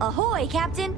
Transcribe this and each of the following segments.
Ahoy, Captain!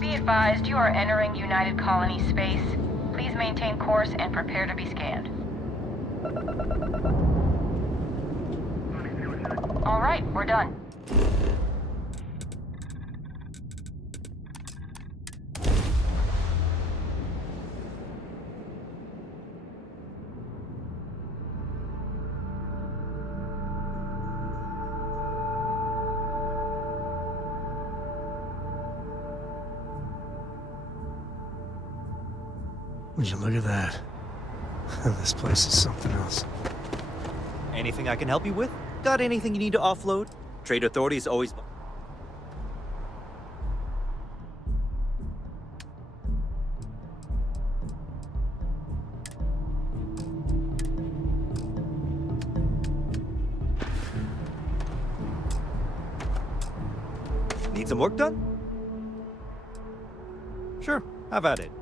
Be advised, you are entering United Colony space. Please maintain course and prepare to be scanned. All right, we're done. Would you look at that? This place is something else. Anything I can help you with? Got anything you need to offload? Trade authorities always... Need some work done? Sure, have at it.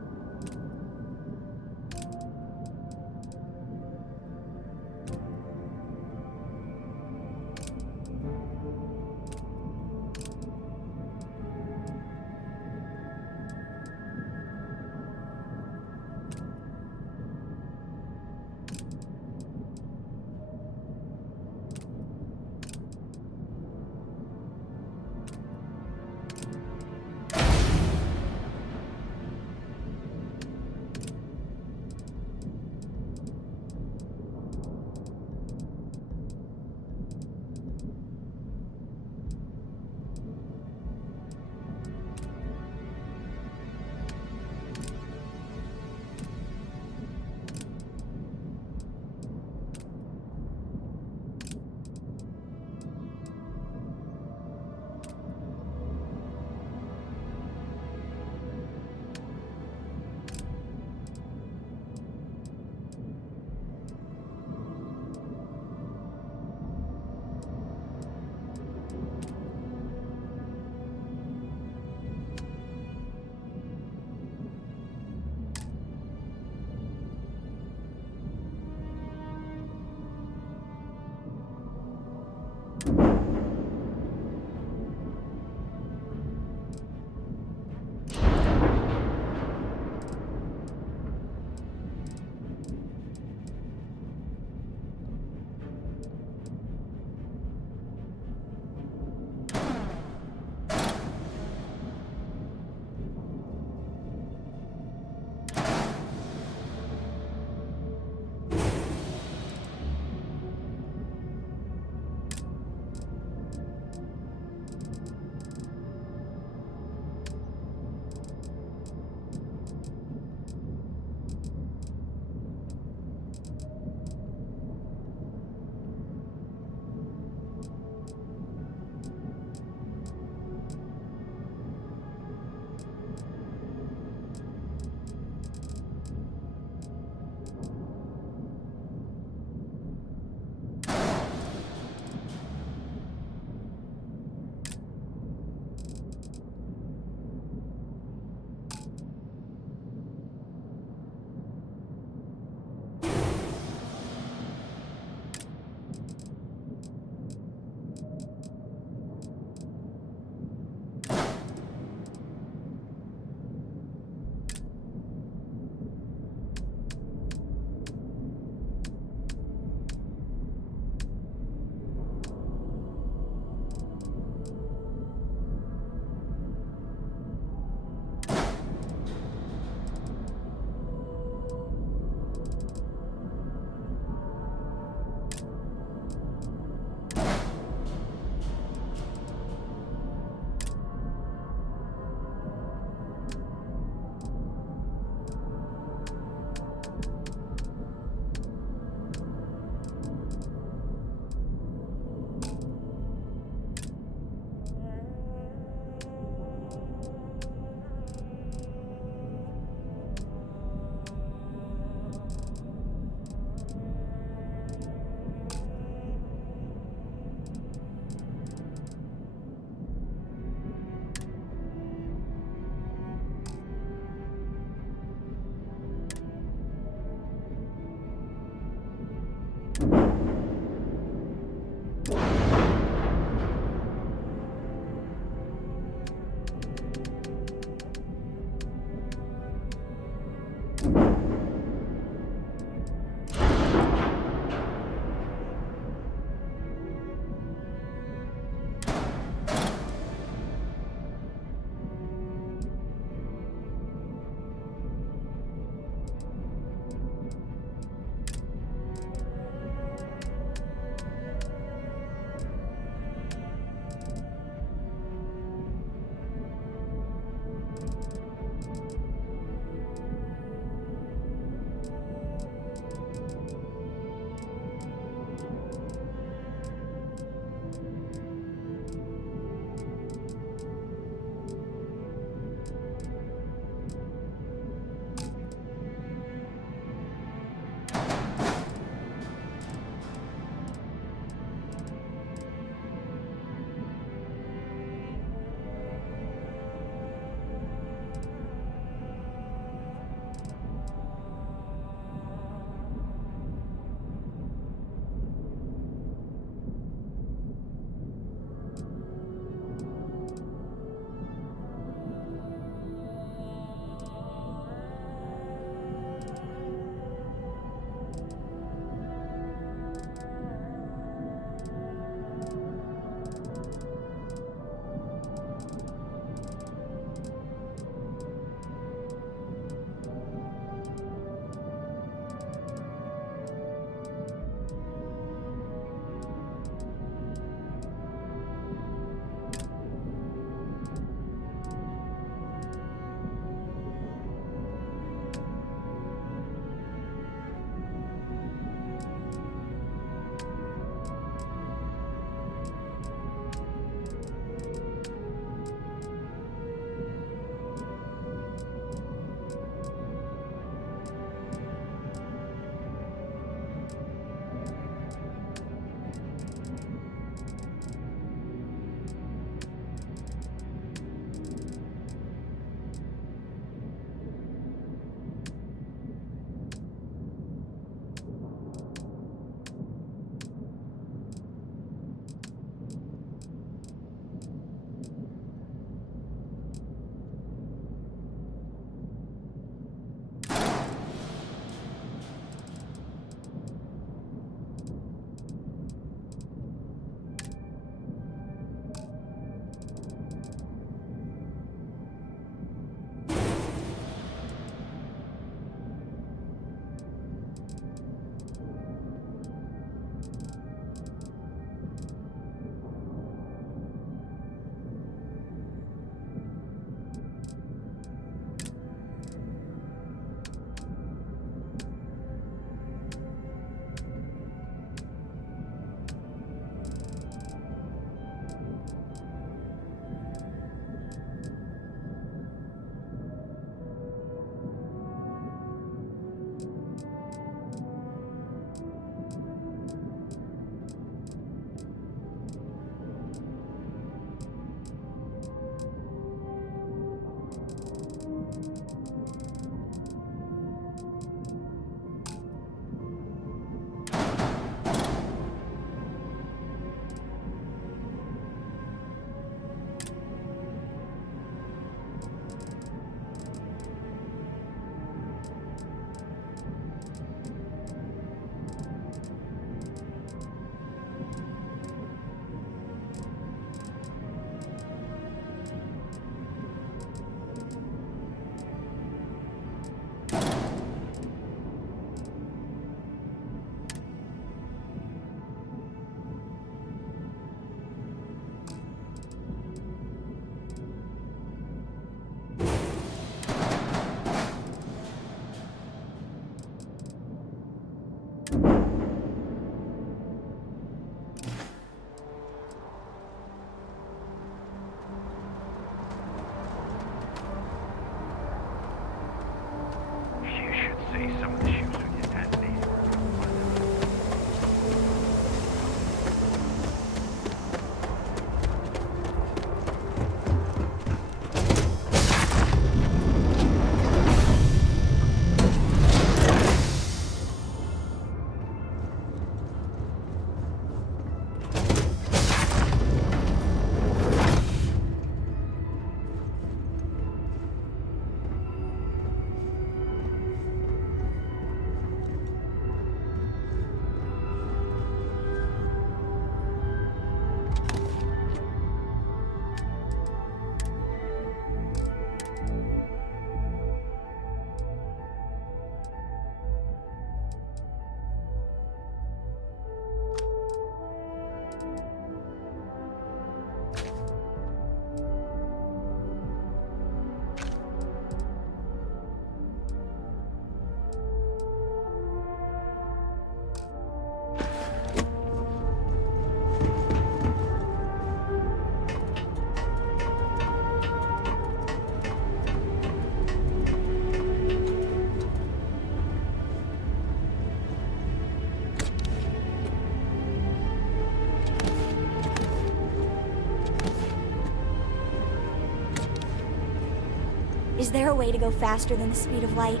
Is there a way to go faster than the speed of light?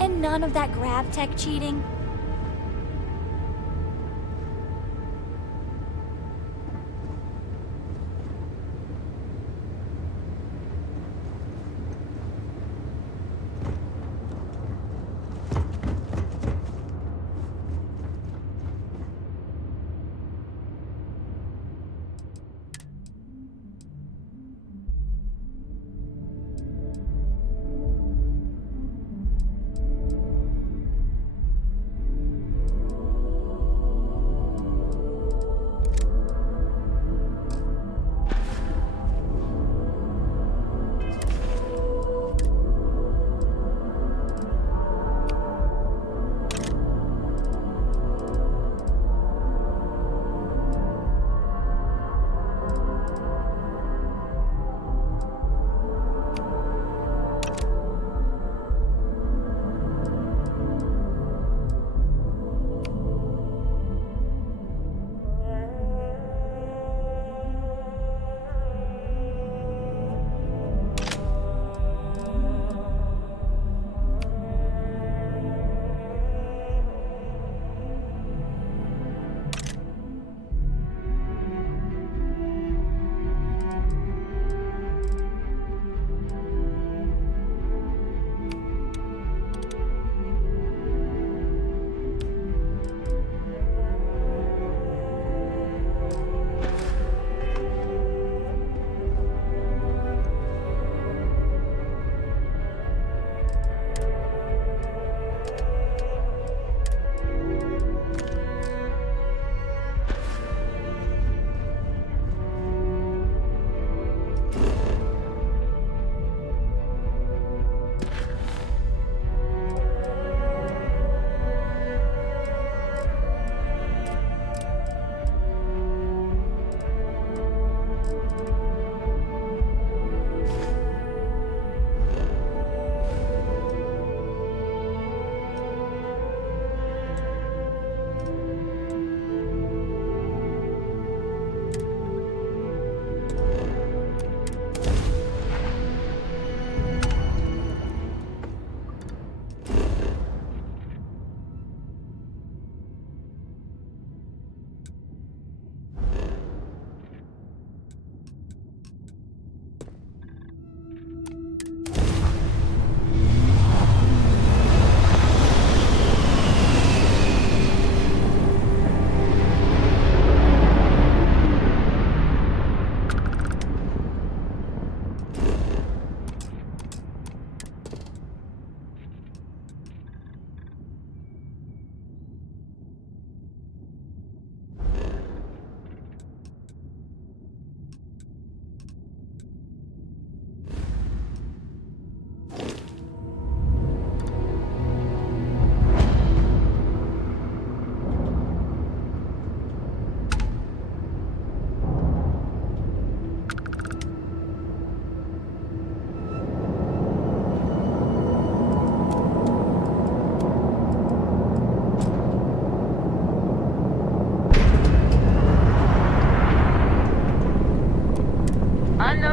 And none of that grav tech cheating?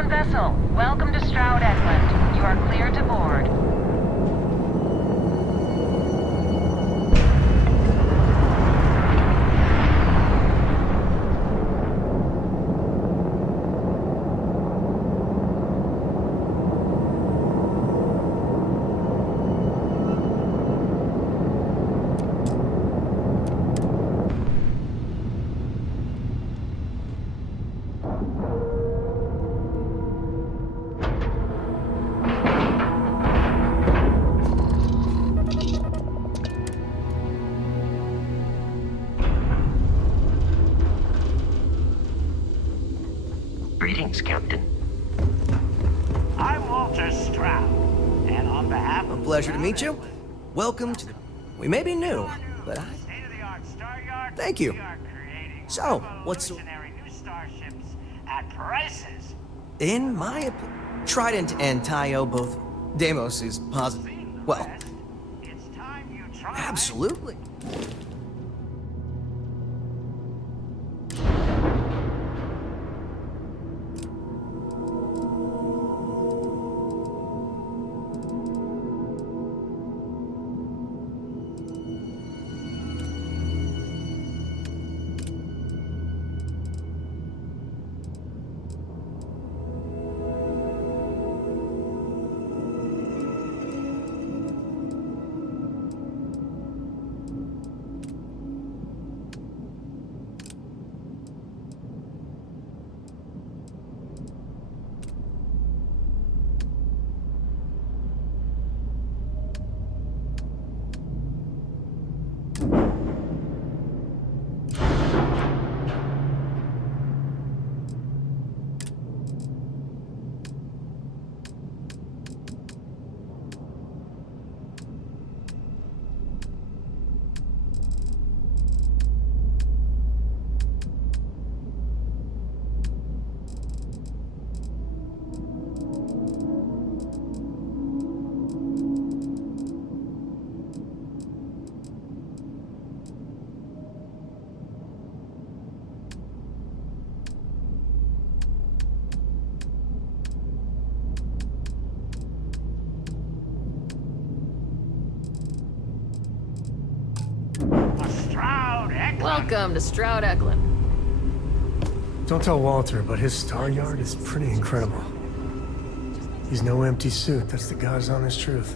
Vessel, welcome to Stroud Edland. You are clear to board. Greetings, Captain. I'm Walter Stroud, and on behalf of... A pleasure to meet you. Welcome to the... We may be new, but I... State-of-the-art star yard. Thank you. We are creating So, what's... revolutionary new starships at prices. In my opinion, Trident and Taio both... Deimos is positive. Well, It's time you try. absolutely. Welcome to Stroud Eklund. Don't tell Walter, but his star yard is pretty incredible. He's no empty suit, that's the God's honest truth.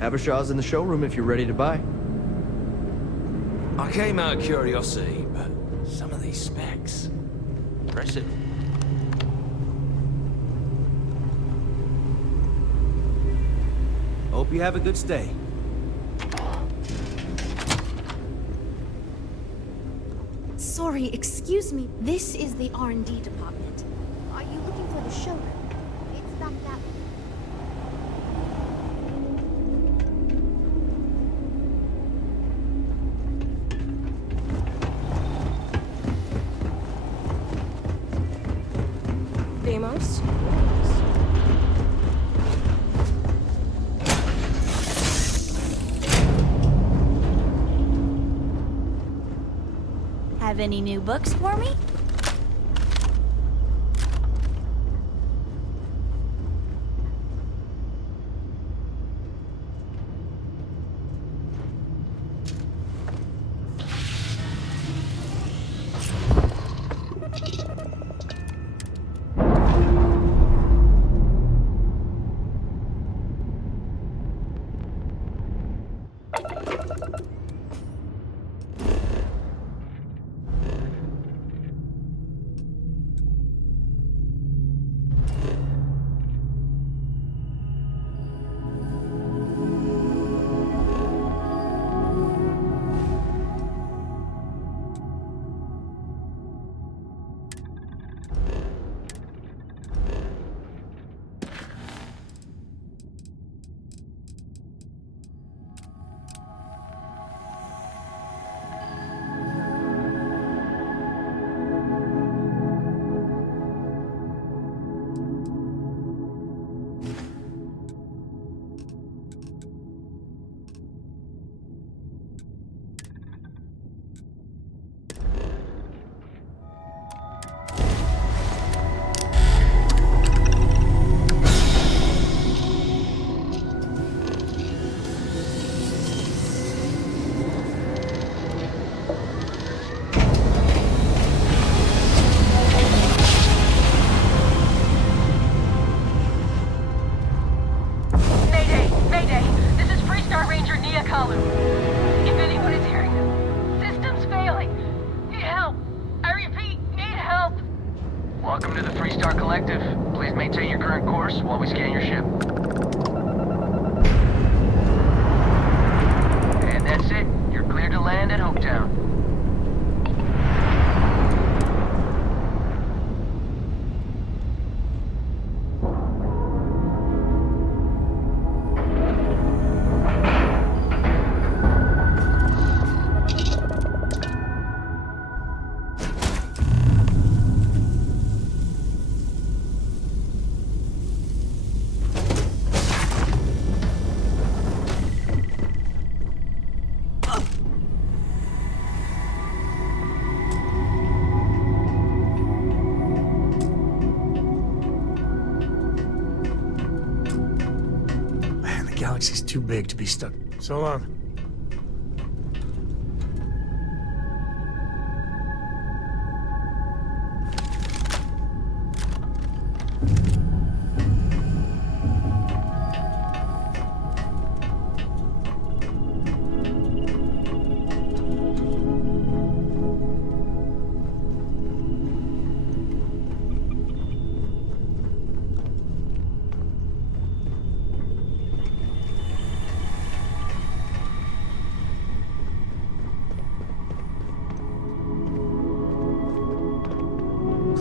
Habershaw's in the showroom if you're ready to buy. I came out of curiosity, but some of these specs... impressive. Hope you have a good stay. Sorry, excuse me. This is the R&D department. Are you looking for the showroom? It's back that way. Deimos? Have any new books for me? Welcome to the Three-Star Collective. Please maintain your current course while we scan your ship. And that's it. You're cleared to land at Hopetown. Galaxy's too big to be stuck. So long.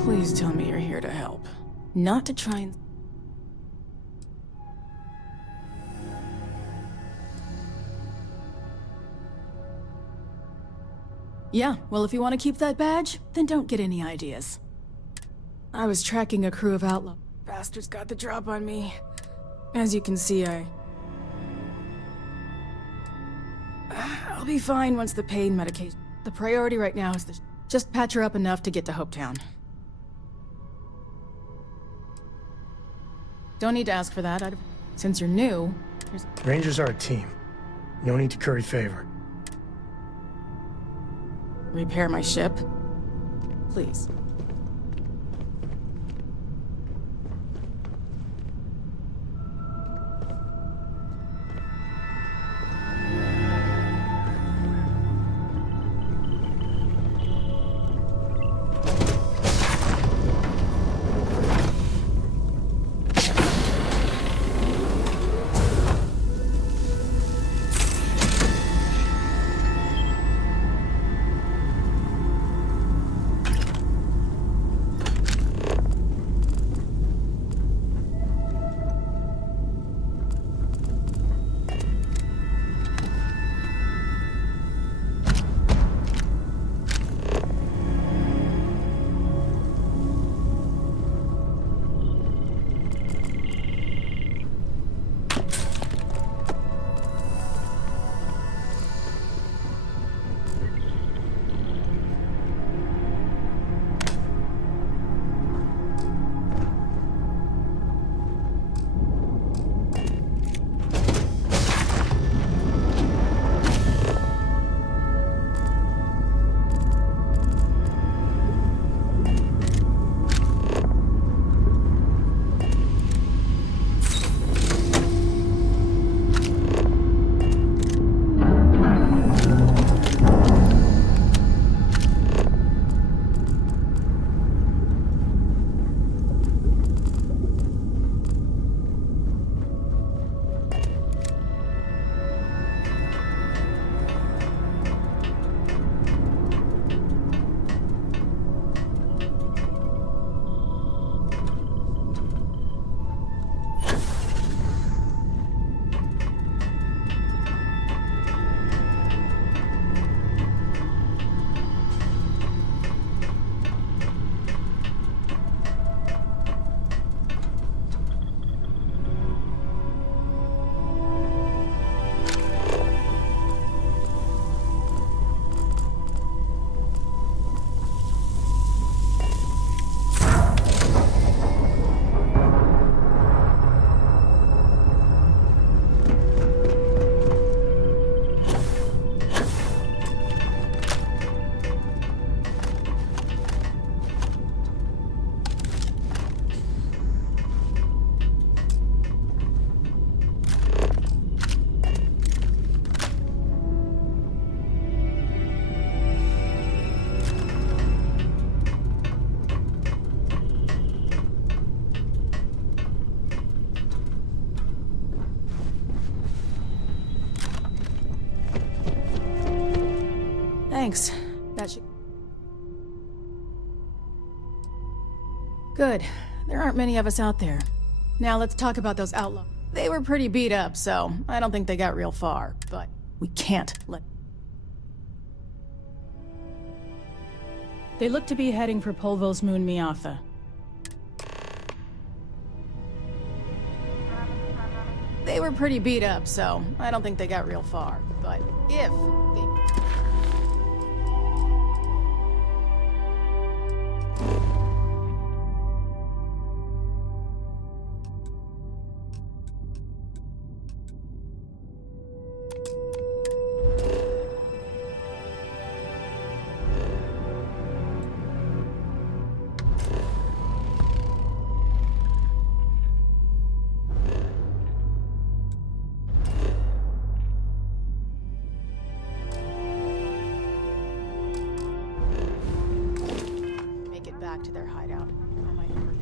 Please tell me you're here to help. Not to try and... Yeah, well, if you want to keep that badge, then don't get any ideas. I was tracking a crew of outlaw. Bastards got the drop on me. As you can see, I'll be fine once the pain medication... The priority right now is just patch her up enough to get to Hopetown. Don't need to ask for that. Since you're new, Rangers are a team. No need to curry favor. repair my ship? Please. Thanks. That should... Good. There aren't many of us out there. Now let's talk about those outlaws. They were pretty beat up, so I don't think they got real far, but we can't let... They look to be heading for Polvo's moon Miatha. They were pretty beat up, so I don't think they got real far, but if they... back to their hideout. I might never...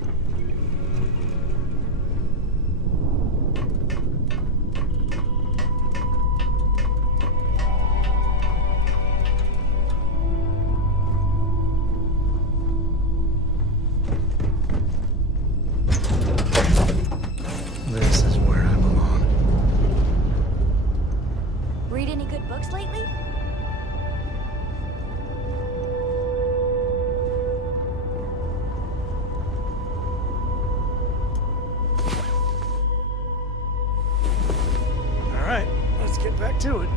This is where I belong. Read any good books lately? All right, let's get back to it.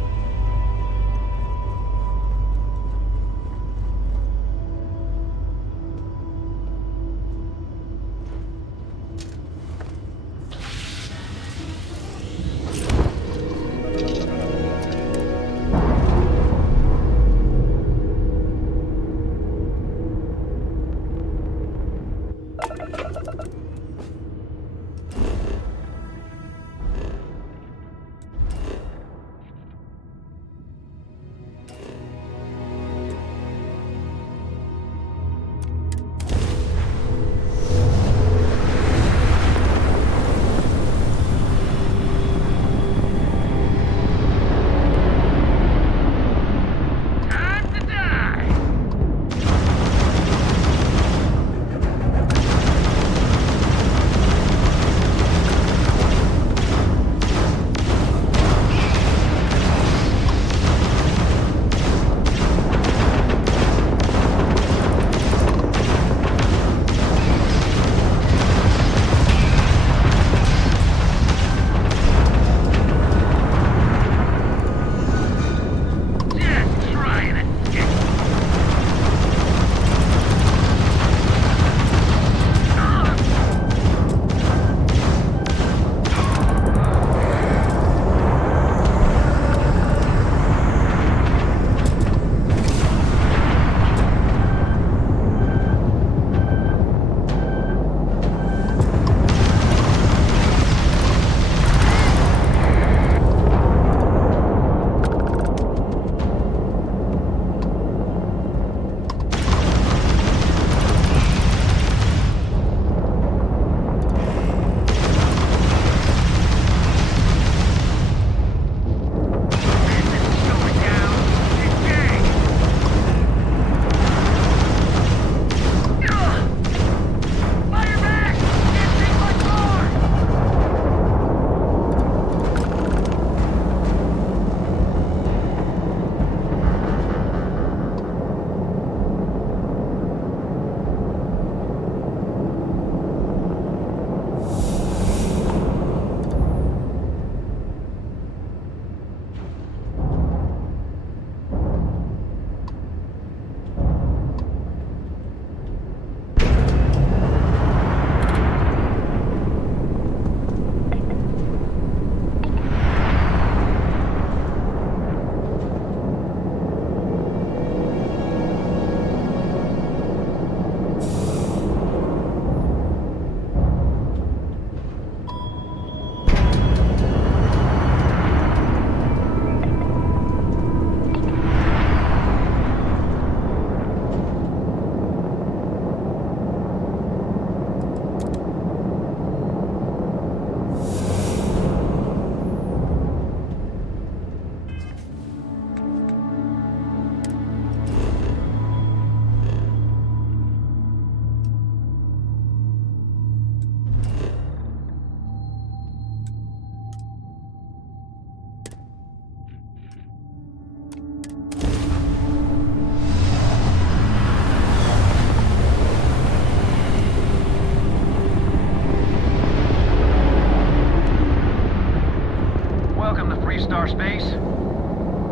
Star Space.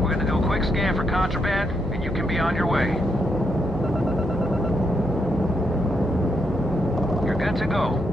We're gonna do a quick scan for contraband, and you can be on your way. You're good to go.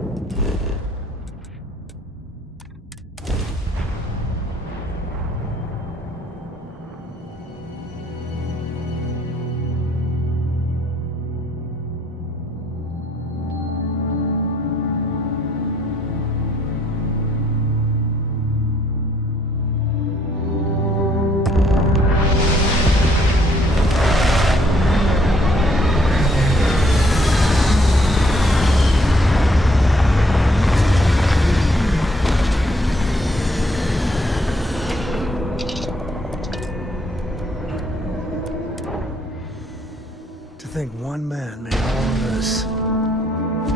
To think one man made all of this.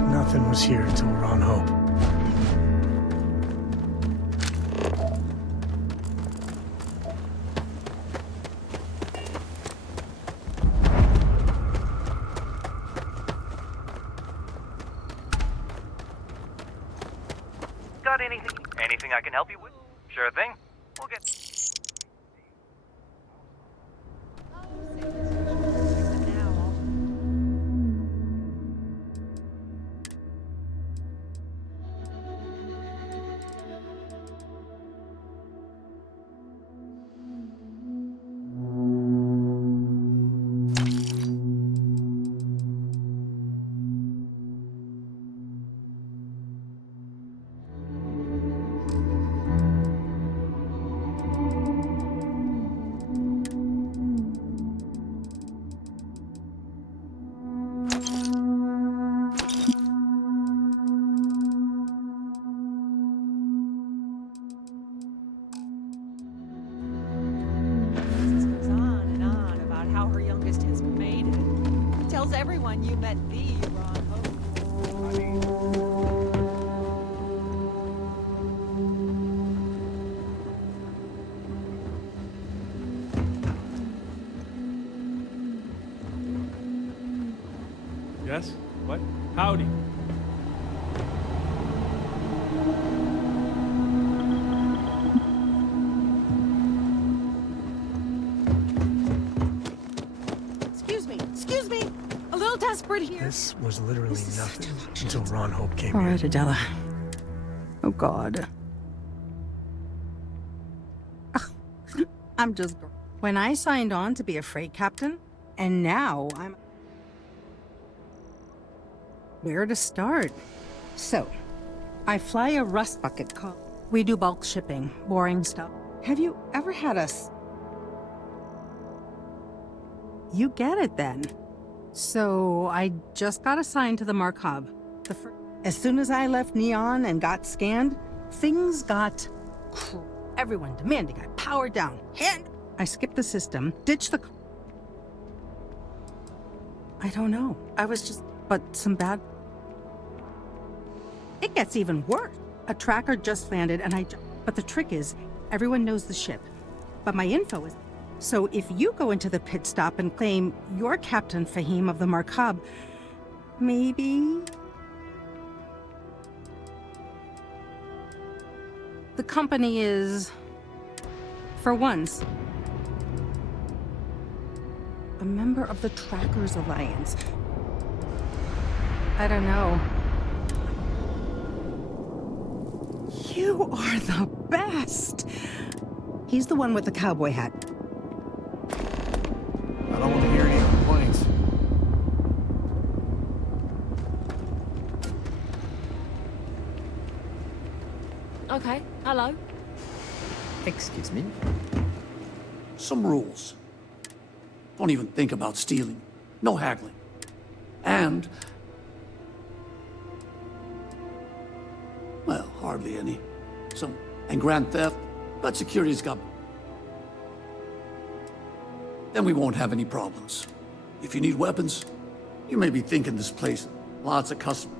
Nothing was here until we're on Hope. Got anything? Anything I can help you with? Sure thing. We'll get... Everyone you met the Ron Hope. Yes? What? Howdy. Excuse me. A little desperate here. This was literally nothing until Ron Hope came All here. right, Adela. Oh, God. I'm just... When I signed on to be a freight captain, and now I'm... Where to start? So, I fly a rust bucket called... We do bulk shipping, boring stuff. Have you ever had You get it then. So, I just got assigned to the Mark Hub. As soon as I left Neon and got scanned, things got... Everyone demanding I power down. I skipped the system, ditched the... I don't know. I was just... But some bad... It gets even worse. A tracker just landed and But the trick is, everyone knows the ship. But my info is... So if you go into the pit stop and claim you're Captain Fahim of the Mark Hub, maybe... The company is... For once... a member of the Trackers Alliance. I don't know. You are the best! He's the one with the cowboy hat. I don't want to hear any complaints. Okay, hello. Excuse me? Some rules. Don't even think about stealing. No haggling. And... well, hardly any. And grand theft, but security's got... Then we won't have any problems. If you need weapons, you may be thinking this place, lots of customers.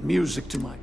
Music to my...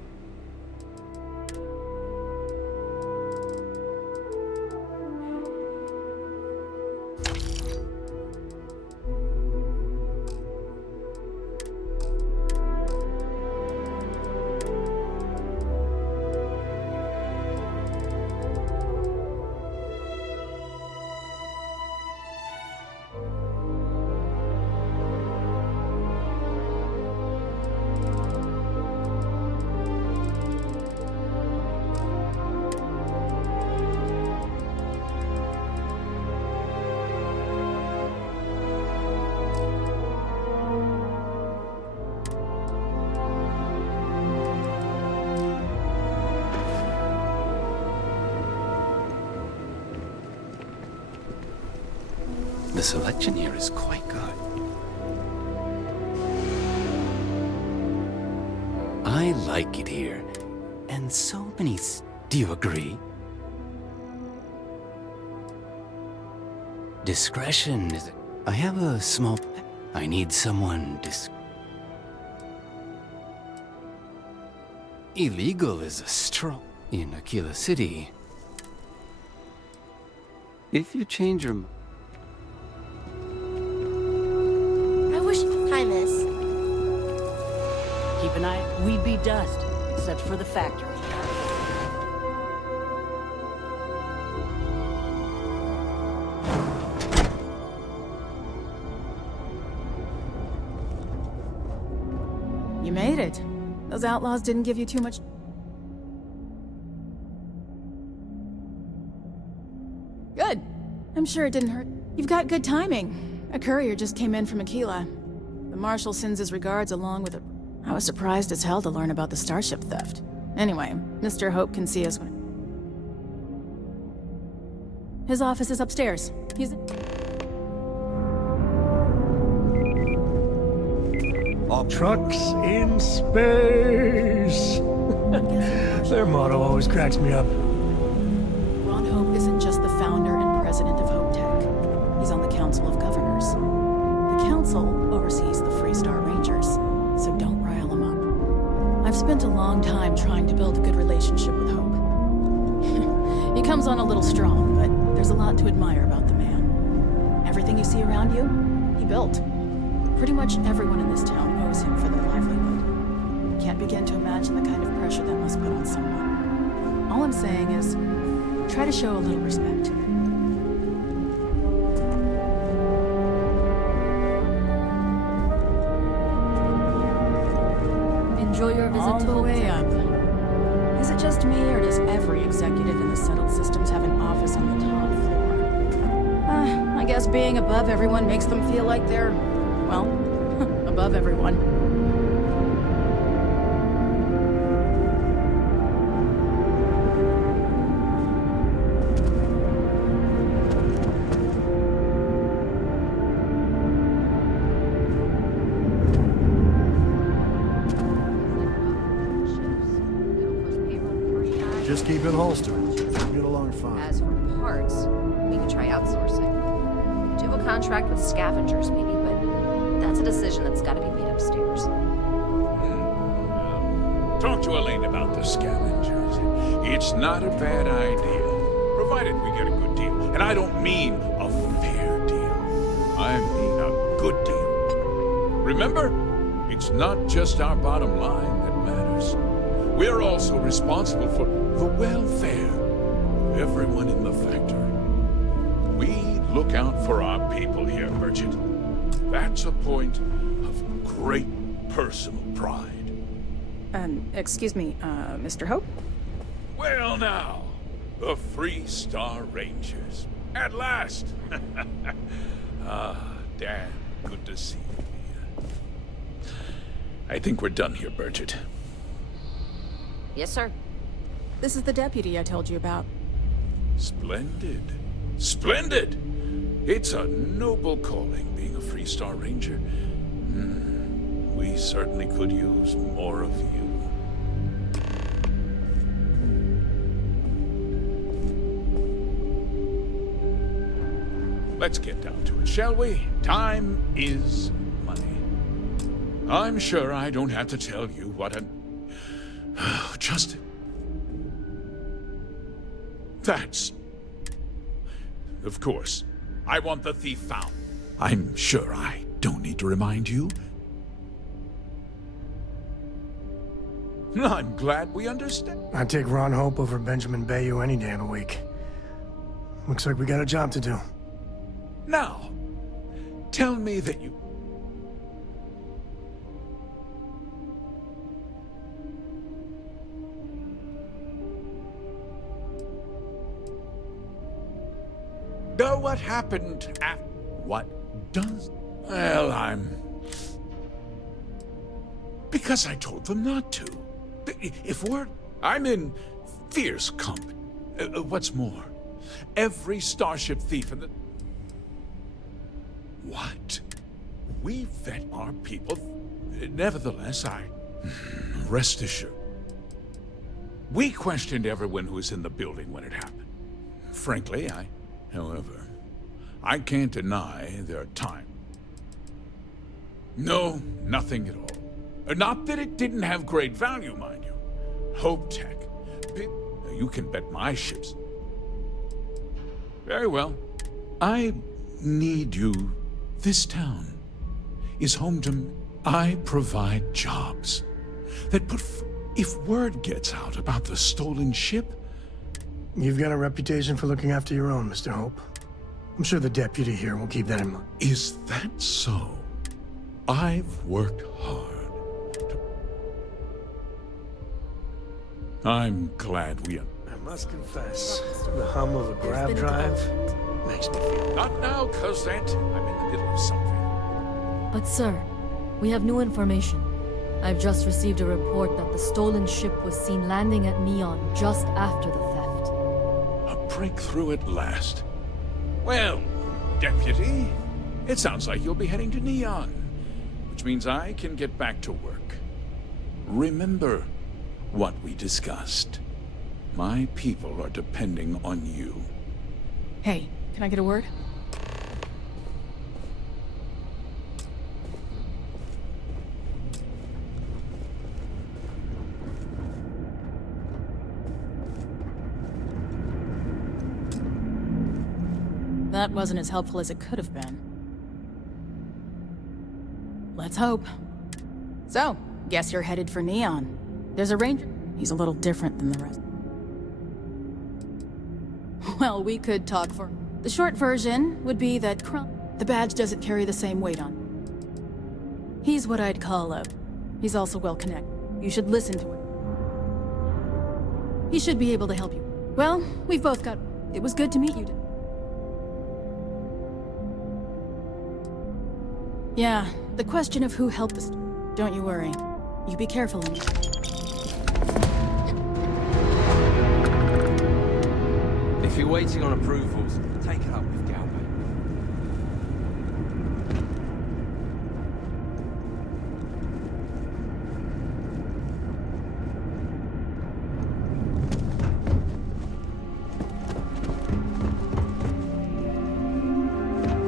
The selection here is quite good. I like it here. And so many... Do you agree? Discretion is... I have a small... I need someone Illegal is a strong... In Aquila City. If you change your... I wish. Hi, miss. Keep an eye. We'd be dust, except for the factory. You made it. Those outlaws didn't give you too much... Good. I'm sure it didn't hurt. You've got good timing. A courier just came in from Aquila. The Marshal sends his regards along with a... I was surprised as hell to learn about the starship theft. Anyway, Mr. Hope can see us when... His office is upstairs. He's... Trucks in space! Their motto always cracks me up. Ron Hope isn't just the founder and president of Hope Tech. He's on the Council of Governors. The Council oversees the Freestar Rangers, so don't rile him up. I've spent a long time trying to build a good relationship with Hope. He comes on a little strong, but there's a lot to admire about the man. Everything you see around you, he built. Pretty much everyone in this town owes him for their livelihood. Can't begin to imagine the kind of pressure that must put on someone. All I'm saying is, try to show a little respect. Enjoy your visit All to the Hope way Tech. up. Is it just me, or does every executive in the settled systems have an office on the top floor? I guess being above everyone makes them feel like they're, well, above everyone. Just keep it holstered. We'll get along fine. As for parts, we could try outsourcing. Do a contract with scavengers, maybe, but that's a decision that's got to be made upstairs. Talk to Elaine about the scavengers. It's not a bad idea, provided we get a good deal. And I don't mean a fair deal. I mean a good deal. Remember, it's not just our bottom line that matters. We're also responsible for the welfare of everyone in the factory. We look out for our people here, Merchant. That's a point of great personal pride. Excuse me, Mr. Hope? Well now, the Freestar Rangers. At last! Dan, good to see you here. I think we're done here, Burgett. Yes, sir. This is the deputy I told you about. Splendid. Splendid! It's a noble calling, being a Freestar Ranger. We certainly could use more of you. Let's get down to it, shall we? Time is money. I'm sure I don't have to tell you what an... Just... That's... Of course. I want the thief found. I'm sure I don't need to remind you. I'm glad we understand. I'd take Ron Hope over Benjamin Bayou any day of the week. Looks like we got a job to do. Now, tell me that you... know what happened after... What does... Well, because I told them not to. If we're... I'm in fierce company. What's more, every starship thief in the... What? We vet our people. Nevertheless, rest assured. We questioned everyone who was in the building when it happened. Frankly, however, I can't deny their time. No, nothing at all. Not that it didn't have great value, mind you. Hope Tech. You can bet my ships. Very well. I need you. This town is home to... I provide jobs that put... If word gets out about the stolen ship... You've got a reputation for looking after your own, Mr. Hope. I'm sure the deputy here will keep that in mind. Is that so? I've worked hard. I'm glad we... I must confess, the hum of a grab drive makes me feel... Not now, Cosette. I'm in the middle of something. But sir, we have new information. I've just received a report that the stolen ship was seen landing at Neon just after the theft. A breakthrough at last. Well, Deputy, it sounds like you'll be heading to Neon, which means I can get back to work. Remember what we discussed. My people are depending on you. Hey, can I get a word? That wasn't as helpful as it could have been. Let's hope. So, guess you're headed for Neon. There's a ranger. He's a little different than the rest. Well, we could talk for... The short version would be that the badge doesn't carry the same weight on. He's what I'd call a... He's also well connected. You should listen to him. He should be able to help you. Well, we've both got... It was good to meet you. Yeah, the question of who helped us. Don't you worry. You be careful. If you're waiting on approvals, take it up with Galway.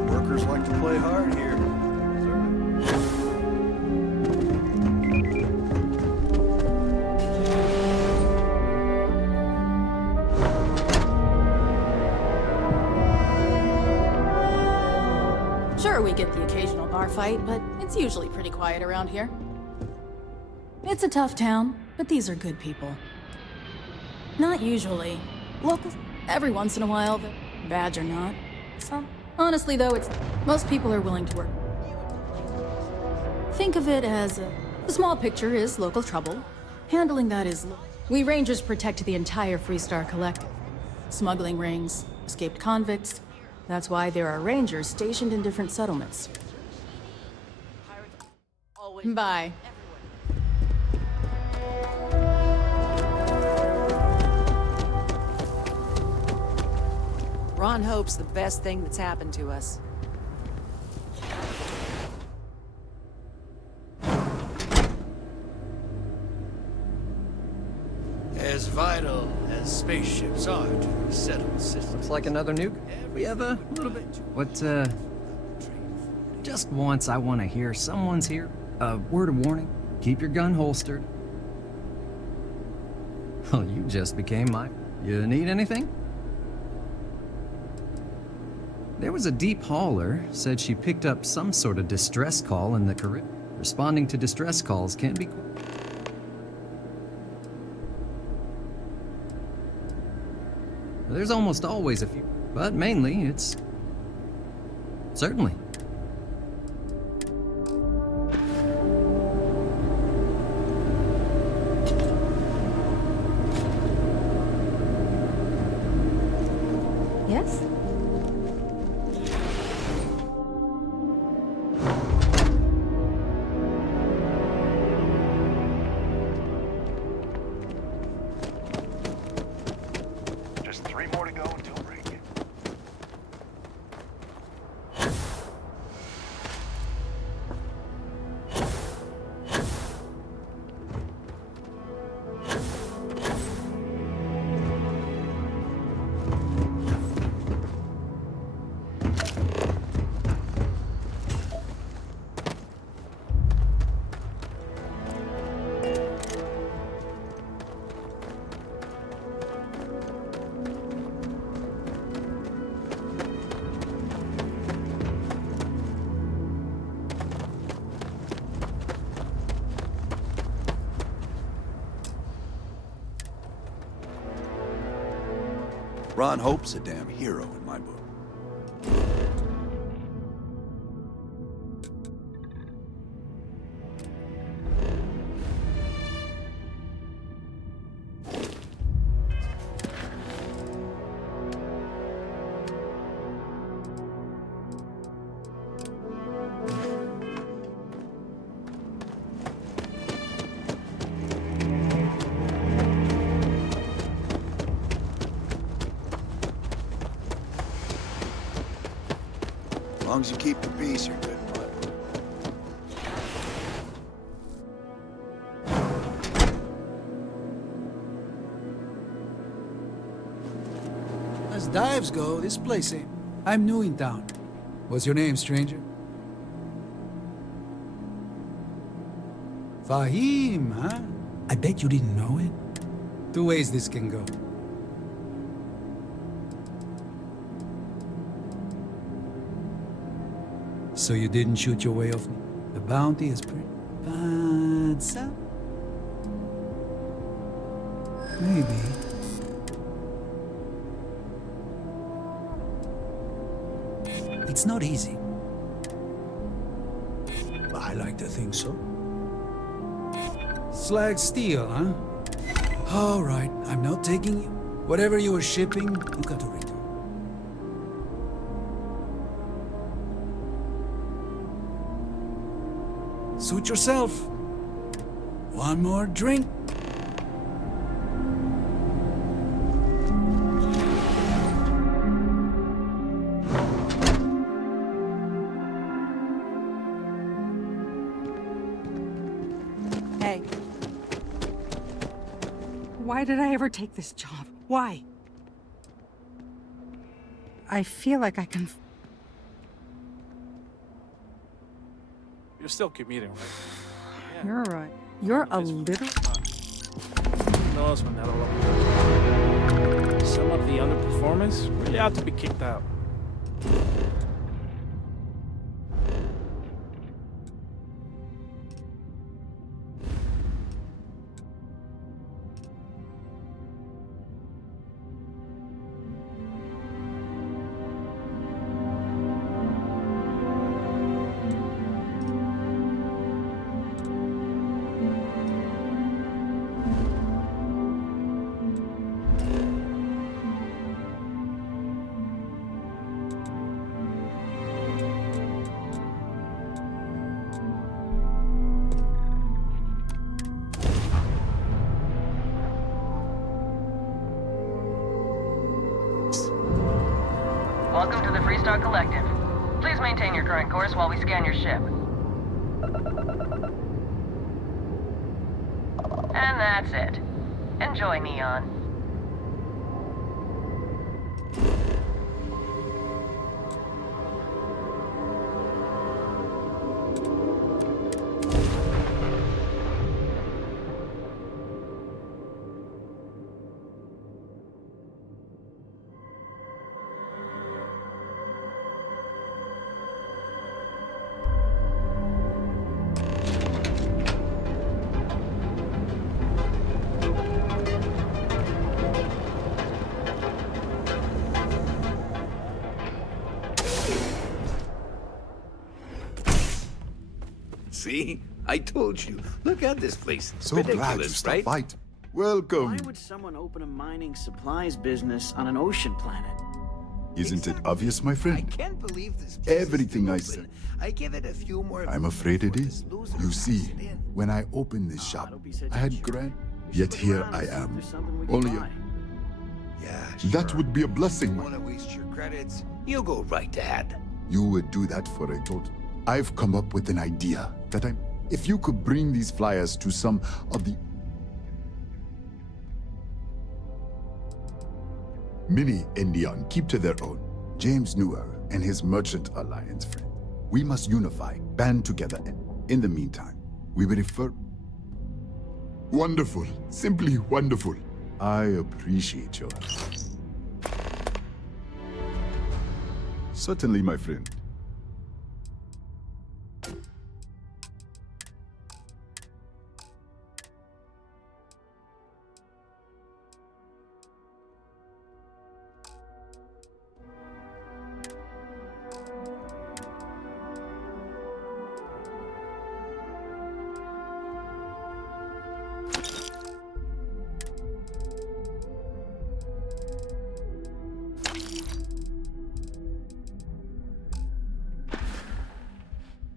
Workers like to play hard here. Sure, we get the occasional bar fight, but it's usually pretty quiet around here. It's a tough town, but these are good people. Not usually. Locals, every once in a while, badge or not. Some. Honestly, though, most people are willing to work. Think of it as the small picture is local trouble. Handling that is... We Rangers protect the entire Freestar Collective. Smuggling rings, escaped convicts. That's why there are Rangers stationed in different settlements. Bye. Ron Hope's the best thing that's happened to us. As vital as spaceships are to settle systems. Looks like another nuke. We have a little bit... What, just once I want to hear someone's here. A word of warning. Keep your gun holstered. Well, you just became my... You need anything? There was a deep hauler, said she picked up some sort of distress call in the Caribbean. Responding to distress calls can be... There's almost always a few, but mainly it's... Certainly. Yes? Just 3 more to go until break. Ron Hope's a damn hero in my book. As long as you keep the peace, you're good, bud. As dives go, this place ain't. I'm new in town. What's your name, stranger? Fahim, huh? I bet you didn't know it. Two ways this can go. So you didn't shoot your way off me? The bounty is pretty bad, so... Maybe. It's not easy. But I like to think so. Slag steel, huh? All right, I'm not taking you. Whatever you were shipping, you got to return. Suit yourself. One more drink. Hey. Why did I ever take this job? Why? I feel like I can... You're still commuting, right? Yeah. You're right. You're a little... Knows when that'll up. Some of the underperformers really ought to be kicked out. Welcome to the Freestar Collective. Please maintain your current course while we scan your ship. And that's it. Enjoy, Neon. See? I told you. Look at this place. So glad you ridiculous, stopped right? by. Welcome. Why would someone open a mining supplies business on an ocean planet? Isn't it obvious, my friend? Can't believe this. Everything I said. I give it a few more. I'm afraid it is. You see, when I opened this shop, I had grand. Yet here I am. Only a... Yeah, That would be a blessing, want to waste your credits? You go right ahead. You would do that for a total. I've come up with an idea that I'm... If you could bring these flyers to some of the... Minnie and Neon keep to their own. James Newer and his Merchant Alliance friend. We must unify, band together, and in the meantime, we will refer... Wonderful. Simply wonderful. I appreciate your help. Certainly, my friend.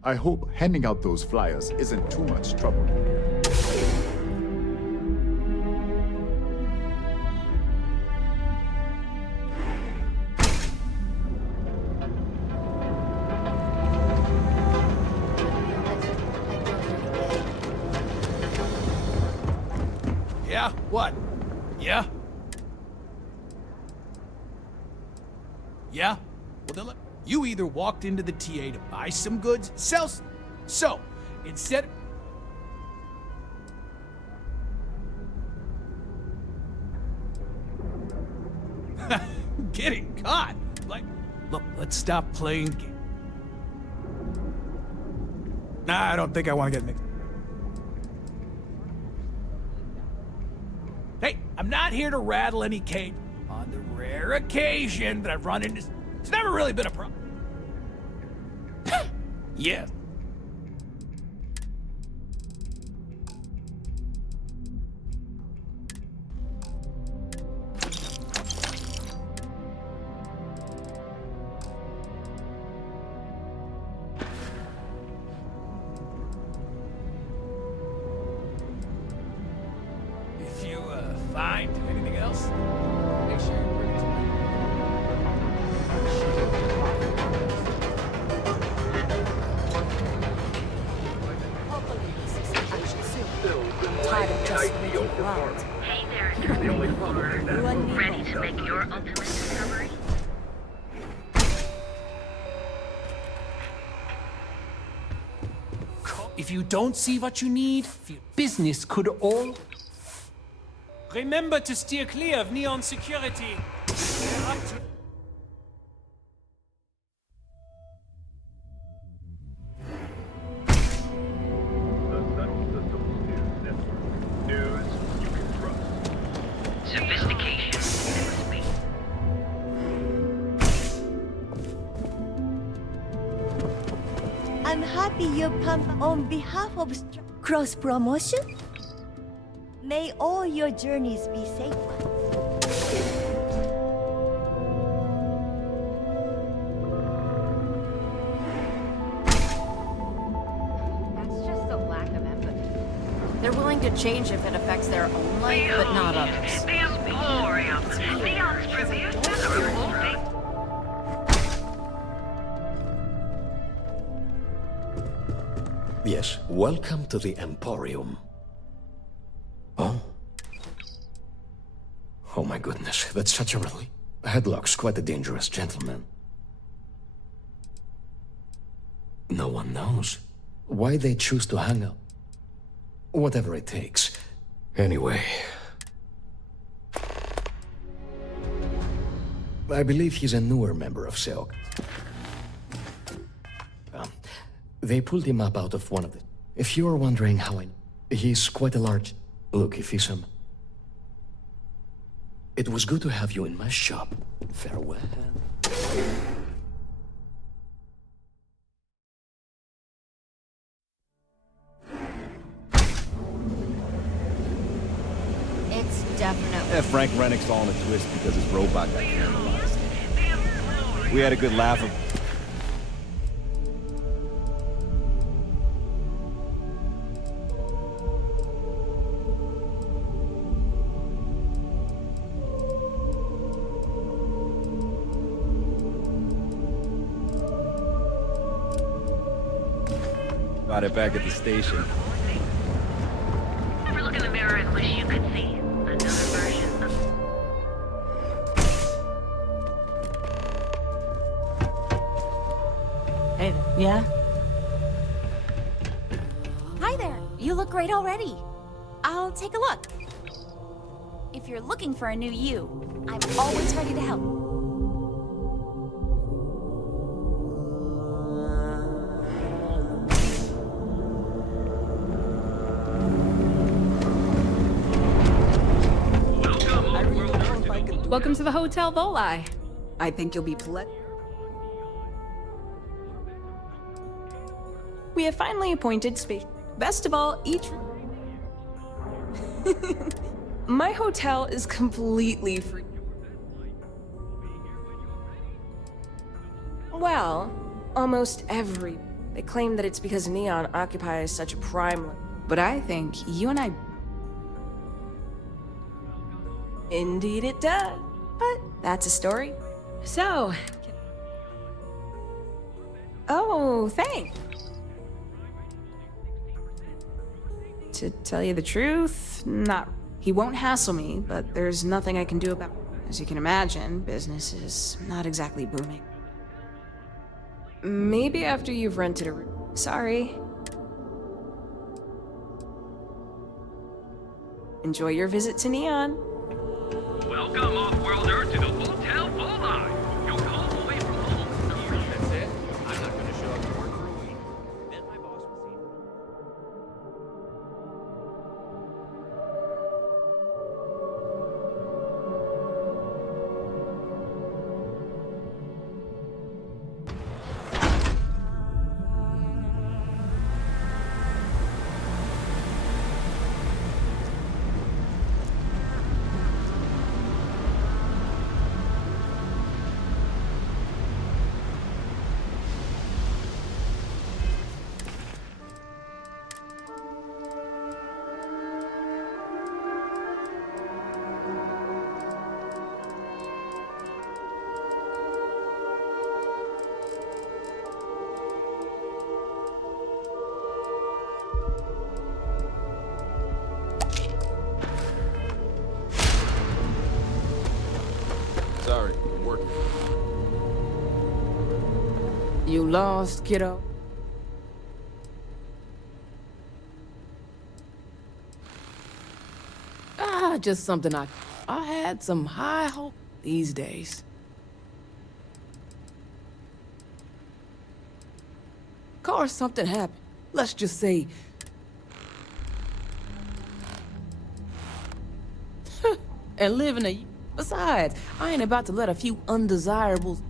I hope handing out those flyers isn't too much trouble. Yeah? What? Yeah? Yeah? Well, then you either walked into the TA to buy some goods, so, instead... Getting caught! Like, look, let's stop playing games. Nah, I don't think I want to get mixed. Hey, I'm not here to rattle any cage. On the rare occasion that I've run into... It's never really been a problem. Yes. If you, find anything else, make sure you bring it to me. Tired of just waiting around. Hey there, Starfield. Ready to make your ultimate discovery? If you don't see what you need, your business could all... Remember to steer clear of Neon security. They're up to... Sophistication and speed. I'm happy you pumped on behalf of cross promotion. May all your journeys be safe ones. That's just a lack of empathy. They're willing to change if it affects their own life, but not others. The Emporium. Neon's reviews are revolting. Yes, welcome to the Emporium. Oh? Oh my goodness, that's such a relief. Headlock's quite a dangerous gentleman. No one knows why they choose to hang out. Whatever it takes. Anyway... I believe he's a newer member of Silk. They pulled him up out of one of the... If you're wondering how I... He's quite a large... Look, if he's It was good to have you in my shop. Farewell. It's definitely... Frank Rennick's all in a twist because his robot got paralyzed. We had a good laugh. About it back at the station. Ever look in the mirror and wish you could see another version of... Hey there. Yeah? Hi there. You look great already. I'll take a look. If you're looking for a new you, I'm always ready to help. Welcome to the Hotel Volai. I think you'll be We have finally appointed space. Best of all, each... My hotel is completely free. Well, almost every... They claim that it's because Neon occupies such a prime... But I think you and I... Indeed it does. But that's a story. So... Oh, thanks. To tell you the truth, not... He won't hassle me, but there's nothing I can do about it. As you can imagine, business is not exactly booming. Maybe after you've rented a room. Sorry. Enjoy your visit to Neon. Welcome, off-worlder, to the Hotel Volai. Your home away from home. That's it? I'm not going to show up to work for a week. Then my boss will see. Sorry, I'm working. You lost, kiddo? Just something I had some high hope these days. Of course, something happened. Let's just say... and living a... Besides, I ain't about to let a few undesirables...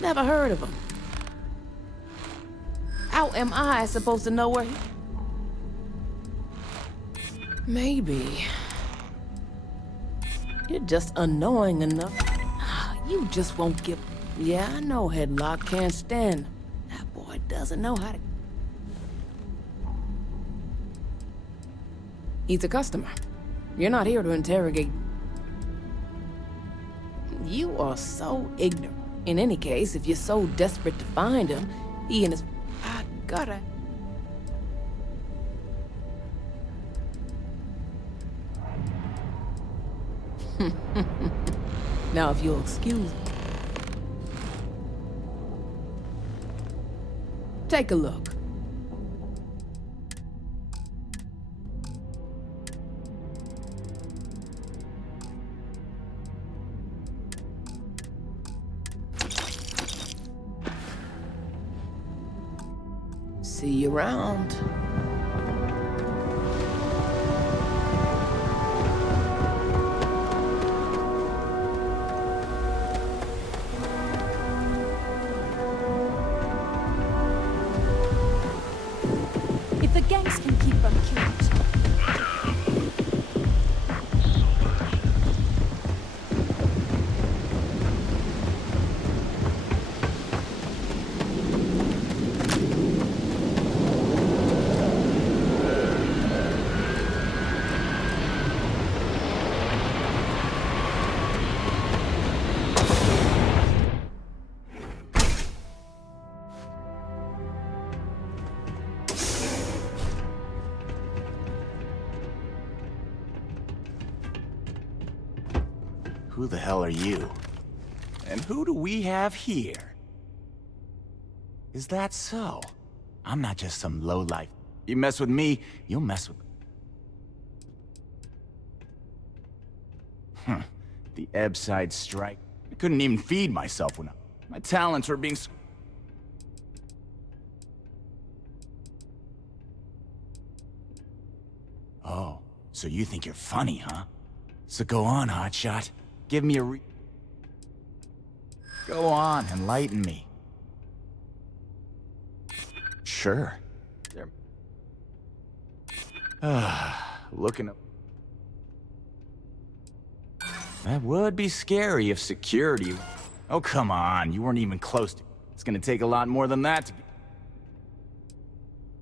Never heard of them. How am I supposed to know where he... Maybe. You're just annoying enough. You just won't give... Yeah, I know Headlock can't stand him. That boy doesn't know how to... He's a customer. You're not here to interrogate. You are so ignorant. In any case, if you're so desperate to find him, he and his... I gotta... Now, if you'll excuse me. Take a look. See you around. If the gangs can keep them cute. Who the hell are you? And who do we have here? Is that so? I'm not just some lowlife. You mess with me, you'll mess with... The Ebbside strike. I couldn't even feed myself when my talents were being... Oh, so you think you're funny, huh? So go on, hotshot. Give me a Go on, enlighten me. Sure. Looking up... That would be scary if security... Oh, come on. You weren't even close to... It's gonna take a lot more than that to...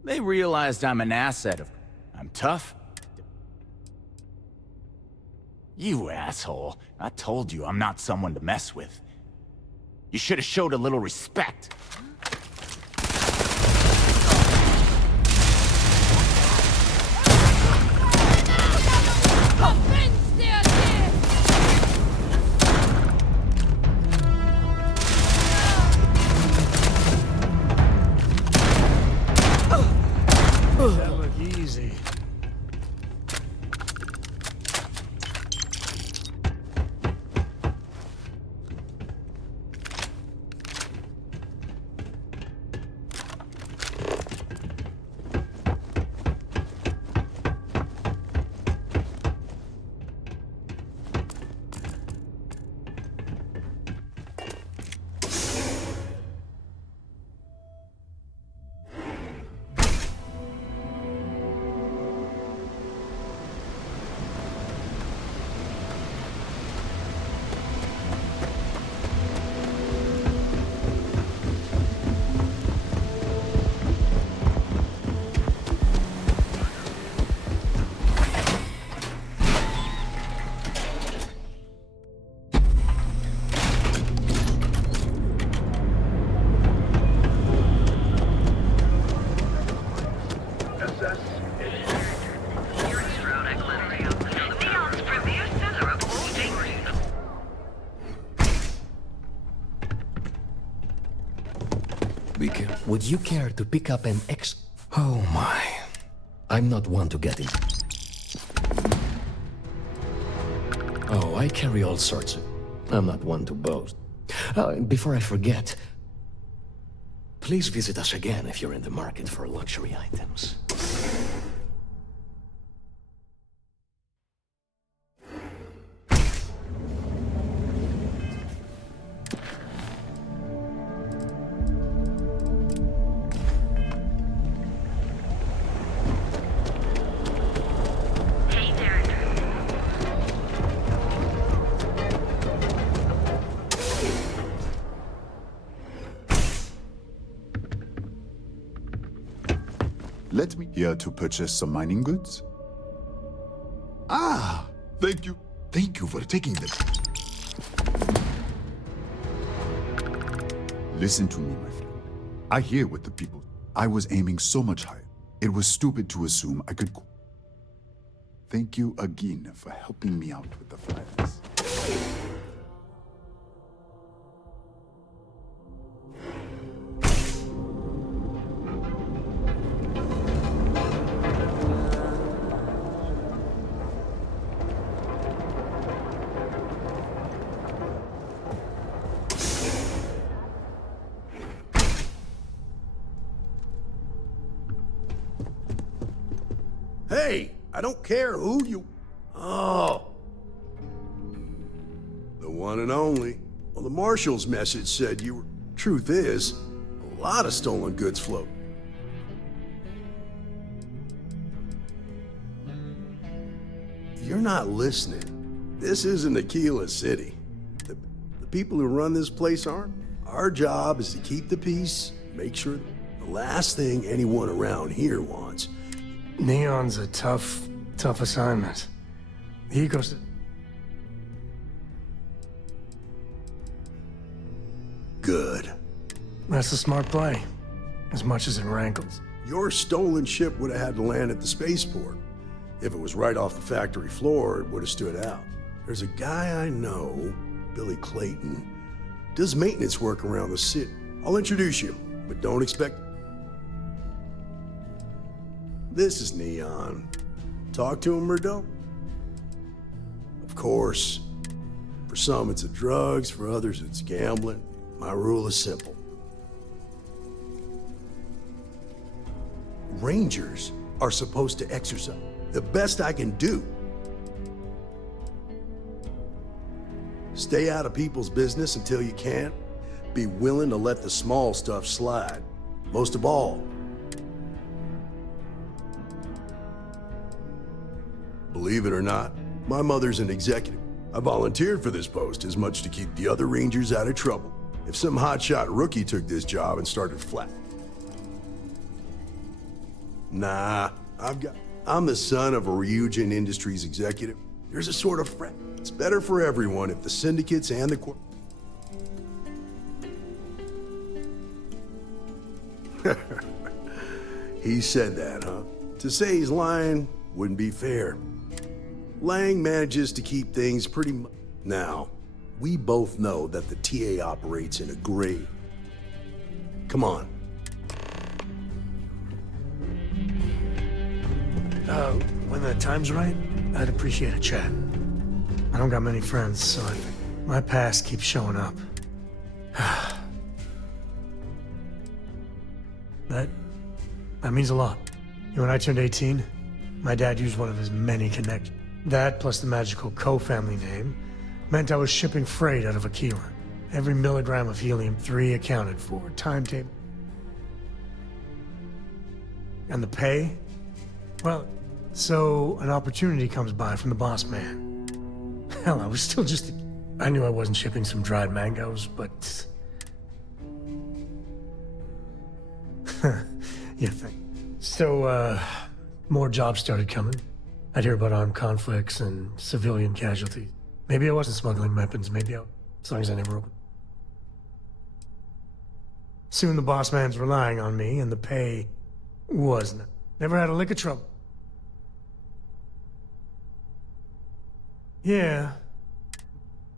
They realized I'm an asset of... I'm tough. You asshole. I told you I'm not someone to mess with. You should have showed a little respect. That look easy. Would you care to pick up an ex... Oh my. I'm not one to get in. Oh, I carry all sorts of... I'm not one to boast. Before I forget, please visit us again if you're in the market for luxury items. Let me here to purchase some mining goods. Ah, thank you. Thank you for taking them. Listen to me, my friend. I hear what the people... I was aiming so much higher. It was stupid to assume I could... Thank you again for helping me out with the fires. Hey, I don't care who you... Oh. The one and only. Well, the Marshal's message said you were... Truth is, a lot of stolen goods float. You're not listening. This isn't Aquila City. The people who run this place aren't. Our job is to keep the peace, make sure the last thing anyone around here wants... Neon's a tough assignment. He goes to... Good. That's a smart play, as much as it rankles. Your stolen ship would have had to land at the spaceport. If it was right off the factory floor, it would have stood out. There's a guy I know, Billy Clayton, does maintenance work around the city. I'll introduce you, but don't expect... This is Neon. Talk to him or don't? Of course. For some it's drugs, for others it's gambling. My rule is simple. Rangers are supposed to exercise. The best I can do. Stay out of people's business until you can. Be willing to let the small stuff slide. Most of all, believe it or not, my mother's an executive. I volunteered for this post as much to keep the other Rangers out of trouble. If some hotshot rookie took this job and started flat. Nah, I'm the son of a Ryujin Industries executive. There's a sort of friend. It's better for everyone if the syndicates and the He said that, huh? To say he's lying wouldn't be fair. Lang manages to keep things pretty much. Now, we both know that the TA operates in a gray. Come on. When the time's right, I'd appreciate a chat. I don't got many friends, so I think my past keeps showing up. That means a lot. When I turned 18, my dad used one of his many connections. That, plus the magical co-family name, meant I was shipping freight out of Aquila. Every milligram of helium-3 accounted for, timetable. And the pay? Well, so an opportunity comes by from the boss man. Hell, I was still just I knew I wasn't shipping some dried mangoes, but... You think. So, more jobs started coming. I'd hear about armed conflicts and civilian casualties. Maybe I wasn't smuggling weapons, maybe as long as I never opened. Soon the boss man's relying on me, and the pay wasn't. Never had a lick of trouble. Yeah.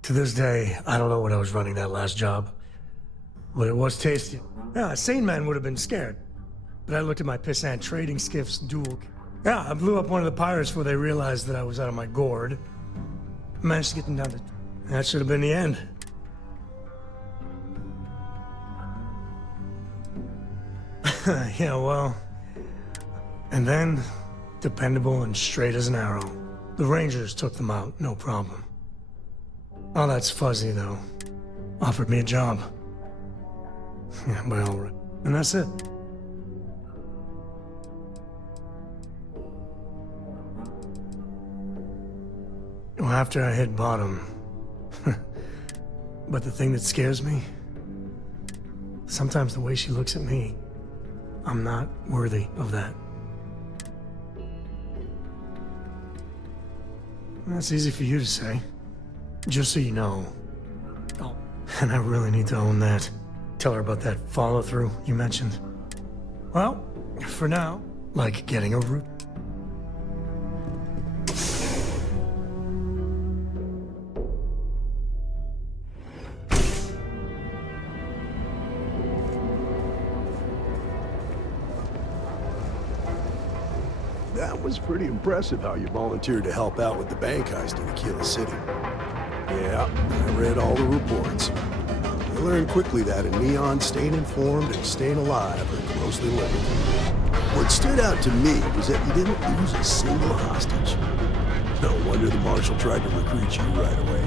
To this day, I don't know what I was running that last job. But it was tasty. Yeah, a sane man would have been scared. But I looked at my pissant trading skiff's duel. Yeah, I blew up one of the pirates before they realized that I was out of my gourd. Managed to get them down to... That should have been the end. Yeah, well... And then, dependable and straight as an arrow. The Rangers took them out, no problem. All that's fuzzy, though. Offered me a job. Yeah, by all right. And that's it. Well, after I hit bottom... But the thing that scares me... Sometimes the way she looks at me... I'm not worthy of that. That's easy for you to say. Just so you know. Oh, and I really need to own that. Tell her about that follow-through you mentioned. Well, for now, like getting a root. That was pretty impressive how you volunteered to help out with the bank heist in Aquila City. Yeah, I read all the reports. I learned quickly that in Neon, staying informed and staying alive are closely linked. What stood out to me was that you didn't lose a single hostage. No wonder the Marshal tried to recruit you right away.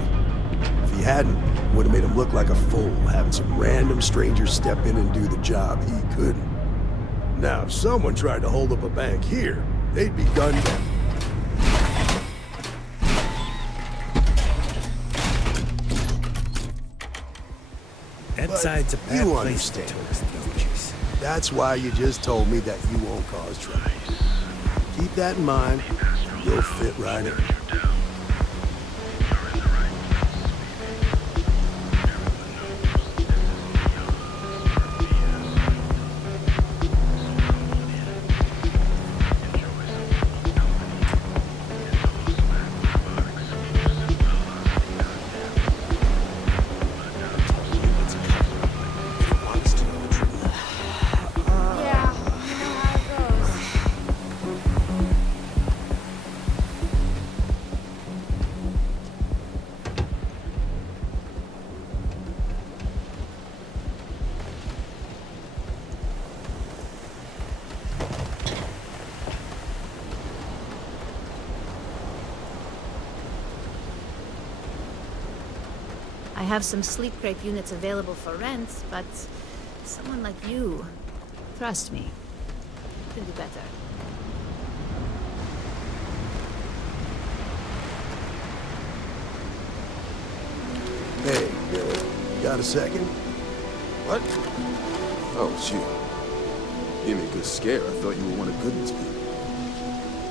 If he hadn't, it would have made him look like a fool, having some random stranger step in and do the job he couldn't. Now, if someone tried to hold up a bank here, they'd be gunned down. That side's a bad place to toast, don't you? That's why you just told me that you won't cause trouble. Keep that in mind. You'll fit right in. I have some sleep crate units available for rent, but someone like you, trust me, can do better. Got a second? What? Oh, shoot. Gave me a good scare. I thought you were one of Goodman's people.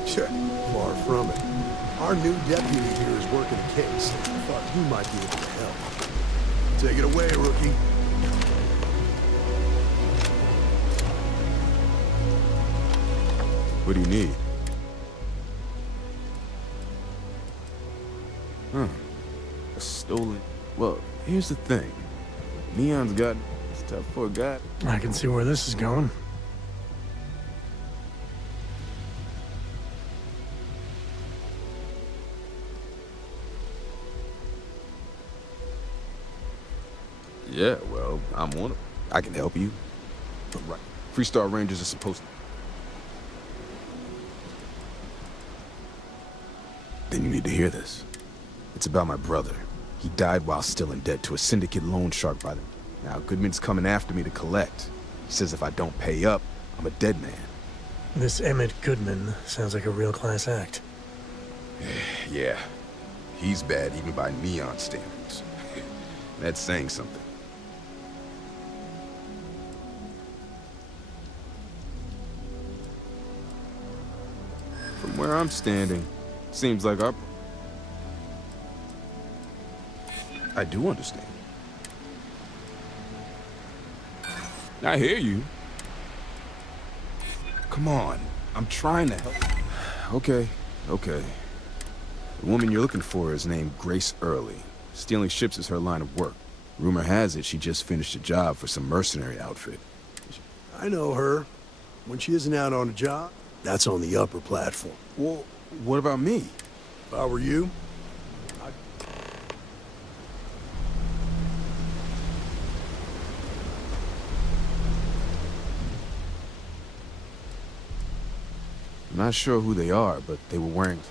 Sure, far from it. Our new deputy here is working a case. I thought you might be able to help. Take it away, rookie. What do you need? Huh. A stolen... Well, here's the thing. Neon's got... It's tough for a guy. I can see where this is going. Yeah, well, I'm one of them. I can help you. But right. Freestar Rangers are supposed to... Then you need to hear this. It's about my brother. He died while still in debt to a syndicate loan shark by them. Now, Goodman's coming after me to collect. He says if I don't pay up, I'm a dead man. This Emmett Goodman sounds like a real class act. Yeah. He's bad even by Neon standards. That's saying something. From where I'm standing, seems like I do understand. I hear you. Come on, I'm trying to help. Okay. The woman you're looking for is named Grace Early. Stealing ships is her line of work. Rumor has it she just finished a job for some mercenary outfit. I know her. When she isn't out on a job, that's on the upper platform. Well, what about me? If I were you, I'm not sure who they are, but they were wearing...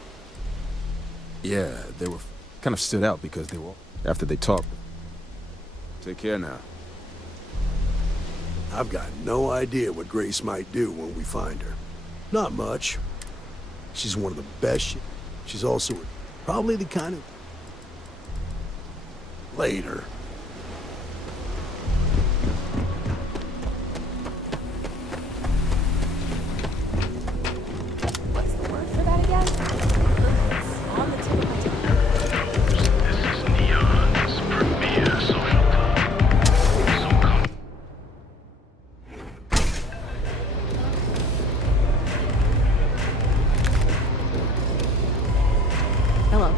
Yeah, they were kind of stood out because they were... After they talked. Take care now. I've got no idea what Grace might do when we find her. Not much. She's one of the best. She's also probably the kind of... Later. What's the word for that again? On the tip of my tongue. This is Neon's premier social club. So come. Hello.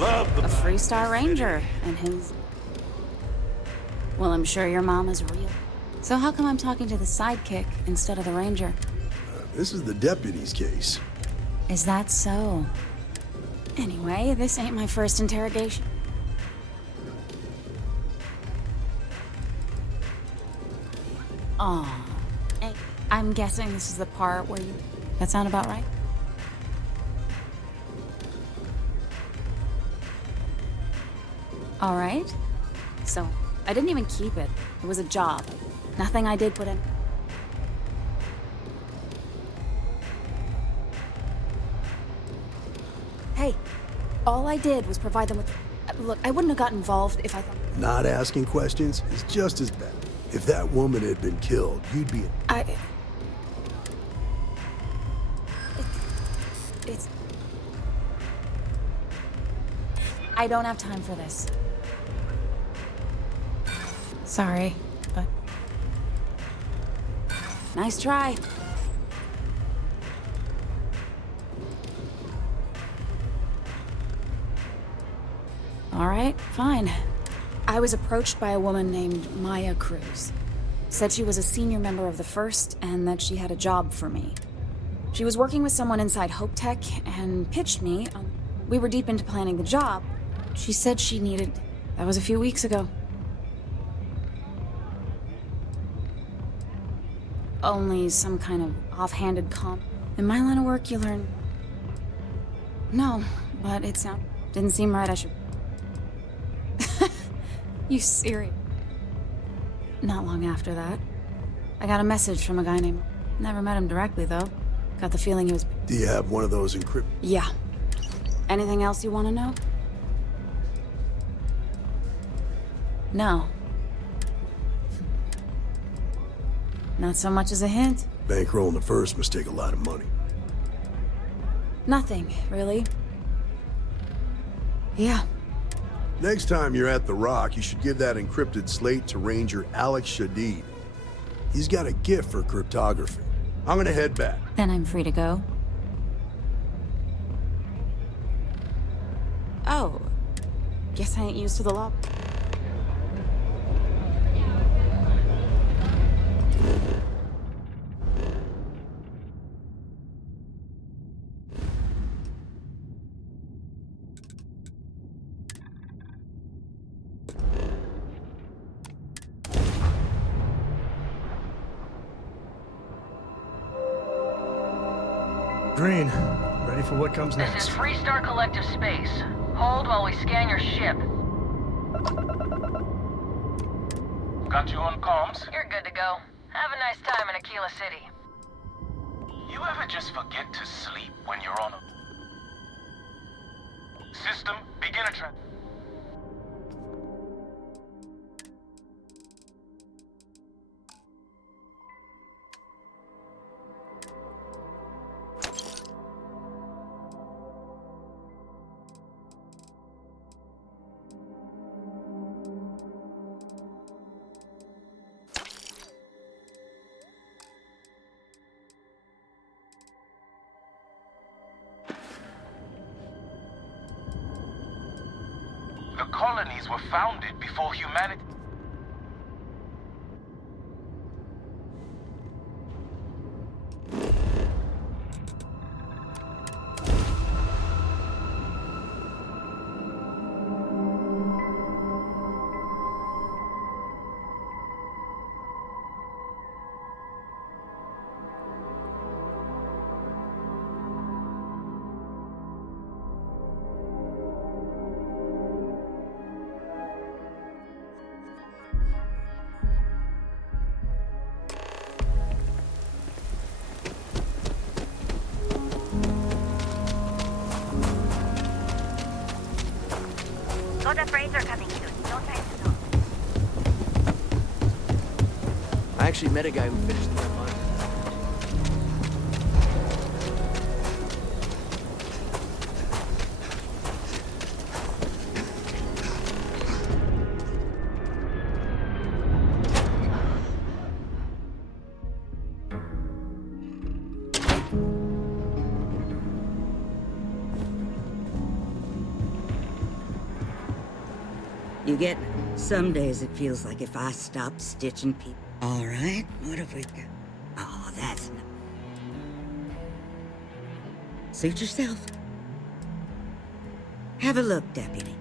Love A Freestar Ranger and his... Well, I'm sure your mom is real. So how come I'm talking to the sidekick instead of the ranger? This is the deputy's case. Is that so? Anyway, this ain't my first interrogation. Aw. I'm guessing this is the part where you... That sound about right? All right. So, I didn't even keep it. It was a job. Nothing I did put in... Hey, all I did was provide them with... Look, I wouldn't have got involved if I thought... Not asking questions is just as bad. If that woman had been killed, you'd be... It's... I don't have time for this. Sorry, but... Nice try. All right, fine. I was approached by a woman named Maya Cruz. Said she was a senior member of the First and that she had a job for me. She was working with someone inside Hope Tech and pitched me. We were deep into planning the job. She said she needed... That was a few weeks ago. Only some kind of offhanded comp. In my line of work, you learn... No, but it didn't seem right. I should... You serious? Not long after that, I got a message from a guy named... Never met him directly, though. Got the feeling he was... Do you have one of those encrypted? Yeah. Anything else you want to know? No. Not so much as a hint. Bankrolling the first must take a lot of money. Nothing, really. Yeah. Next time you're at the Rock, you should give that encrypted slate to Ranger Alex Shadid. He's got a gift for cryptography. I'm gonna head back. Then I'm free to go. Oh. Guess I ain't used to the law. Green, ready for what comes This next. is Freestar Collective Space. Hold while we scan your ship. Got you on comms? You're good to go. Have a nice time in Aquila City. You ever just forget to sleep when you're on a... System, begin a trans... The colonies were founded before humanity... Got a freighter coming soon. No time to talk. I actually met a guy who finished the mine. You get me? Some days it feels like if I stopped stitching people. All right, what have we got? Oh, that's no. Suit yourself. Have a look, Deputy.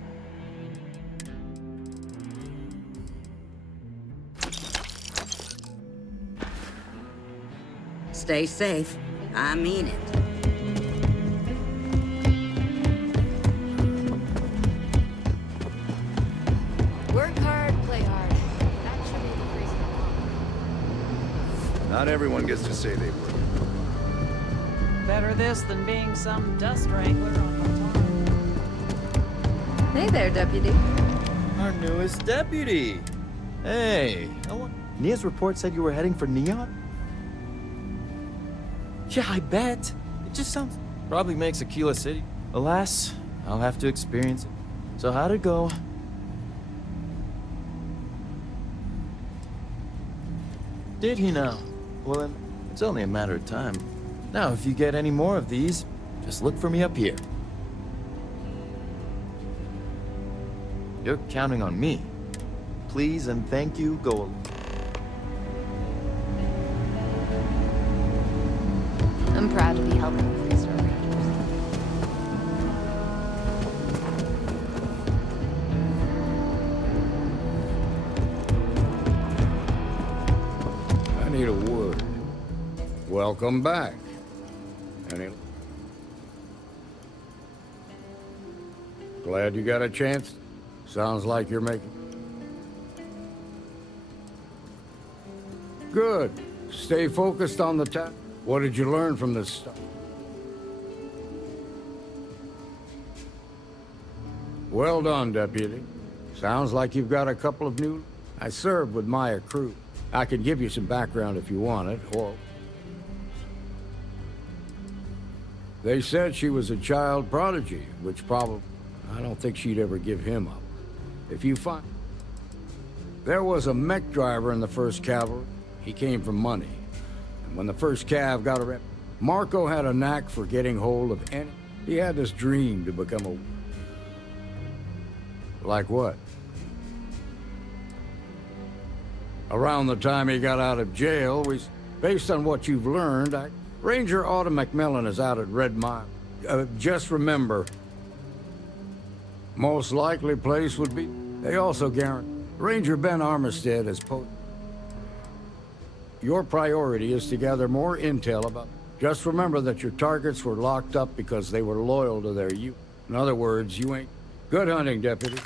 Stay safe. I mean it. Work hard, play hard. That should be the reason. Not everyone gets to say they work. Better this than being some dust wrangler on the farm. Hey there, Deputy. Our newest deputy. Hey. Nia's report said you were heading for Neon? Yeah, I bet. It just sounds... Probably makes Aquila City. Alas, I'll have to experience it. So how'd it go? Did he now? Well, then, it's only a matter of time. Now, if you get any more of these, just look for me up here. You're counting on me. Please and thank you, go along. I'm proud to be helping the Freestar Rangers. I need a word. Welcome back. Glad you got a chance. Sounds like you're making... Good. Stay focused on the task. What did you learn from this stuff? Well done, Deputy. Sounds like you've got a couple of new... I served with Maya Cruz. I can give you some background if you want it, or... They said she was a child prodigy, which probably... I don't think she'd ever give him up. If you find... There was a mech driver in the 1st Cavalry. He came from money. And when the 1st Cav got a rep... Marco had a knack for getting hold of any... He had this dream to become a... Like what? Around the time he got out of jail, based on what you've learned, Ranger Autumn Macmillan is out at Red Mile. Just remember, most likely place would be... They also guarantee... Ranger Ben Armistead is Your priority is to gather more intel about... Just remember that your targets were locked up because they were loyal to their youth. In other words, you ain't... Good hunting, Deputy.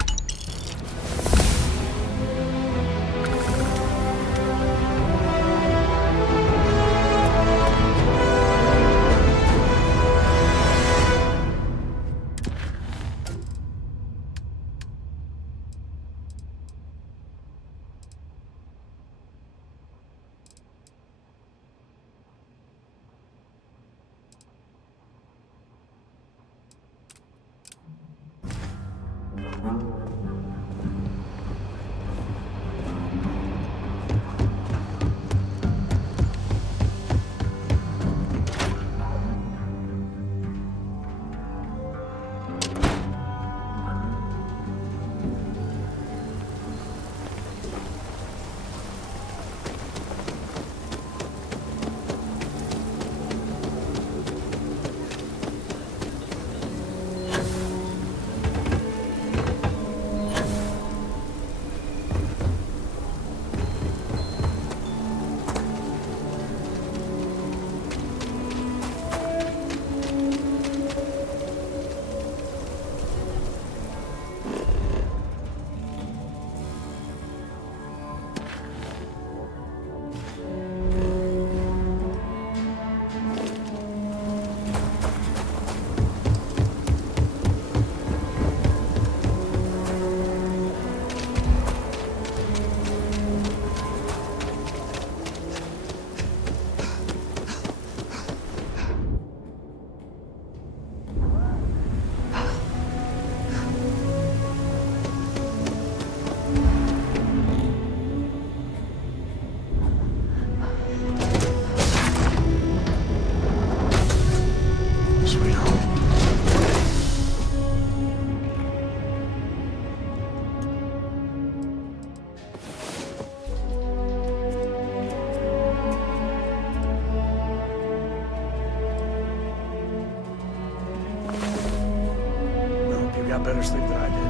Got better sleep than I did.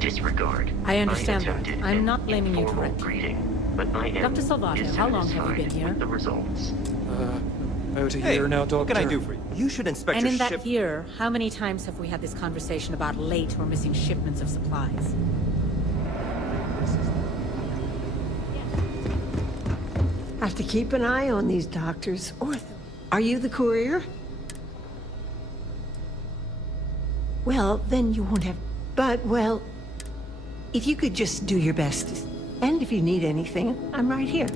disregard. I understand that. attempted I'm an not blaming you informal correctly. greeting, but I am Dr. Salvato, how long have you been dissatisfied here? with the results. About a Hey, year now, what Doctor. can I do for you? You should inspect And your in that ship. year, how many times have we had this conversation about late or missing shipments of supplies? Have to keep an eye on these doctors. Or are you the courier? Well, then you won't have. But, well, if you could just do your best. And if you need anything, I'm right here.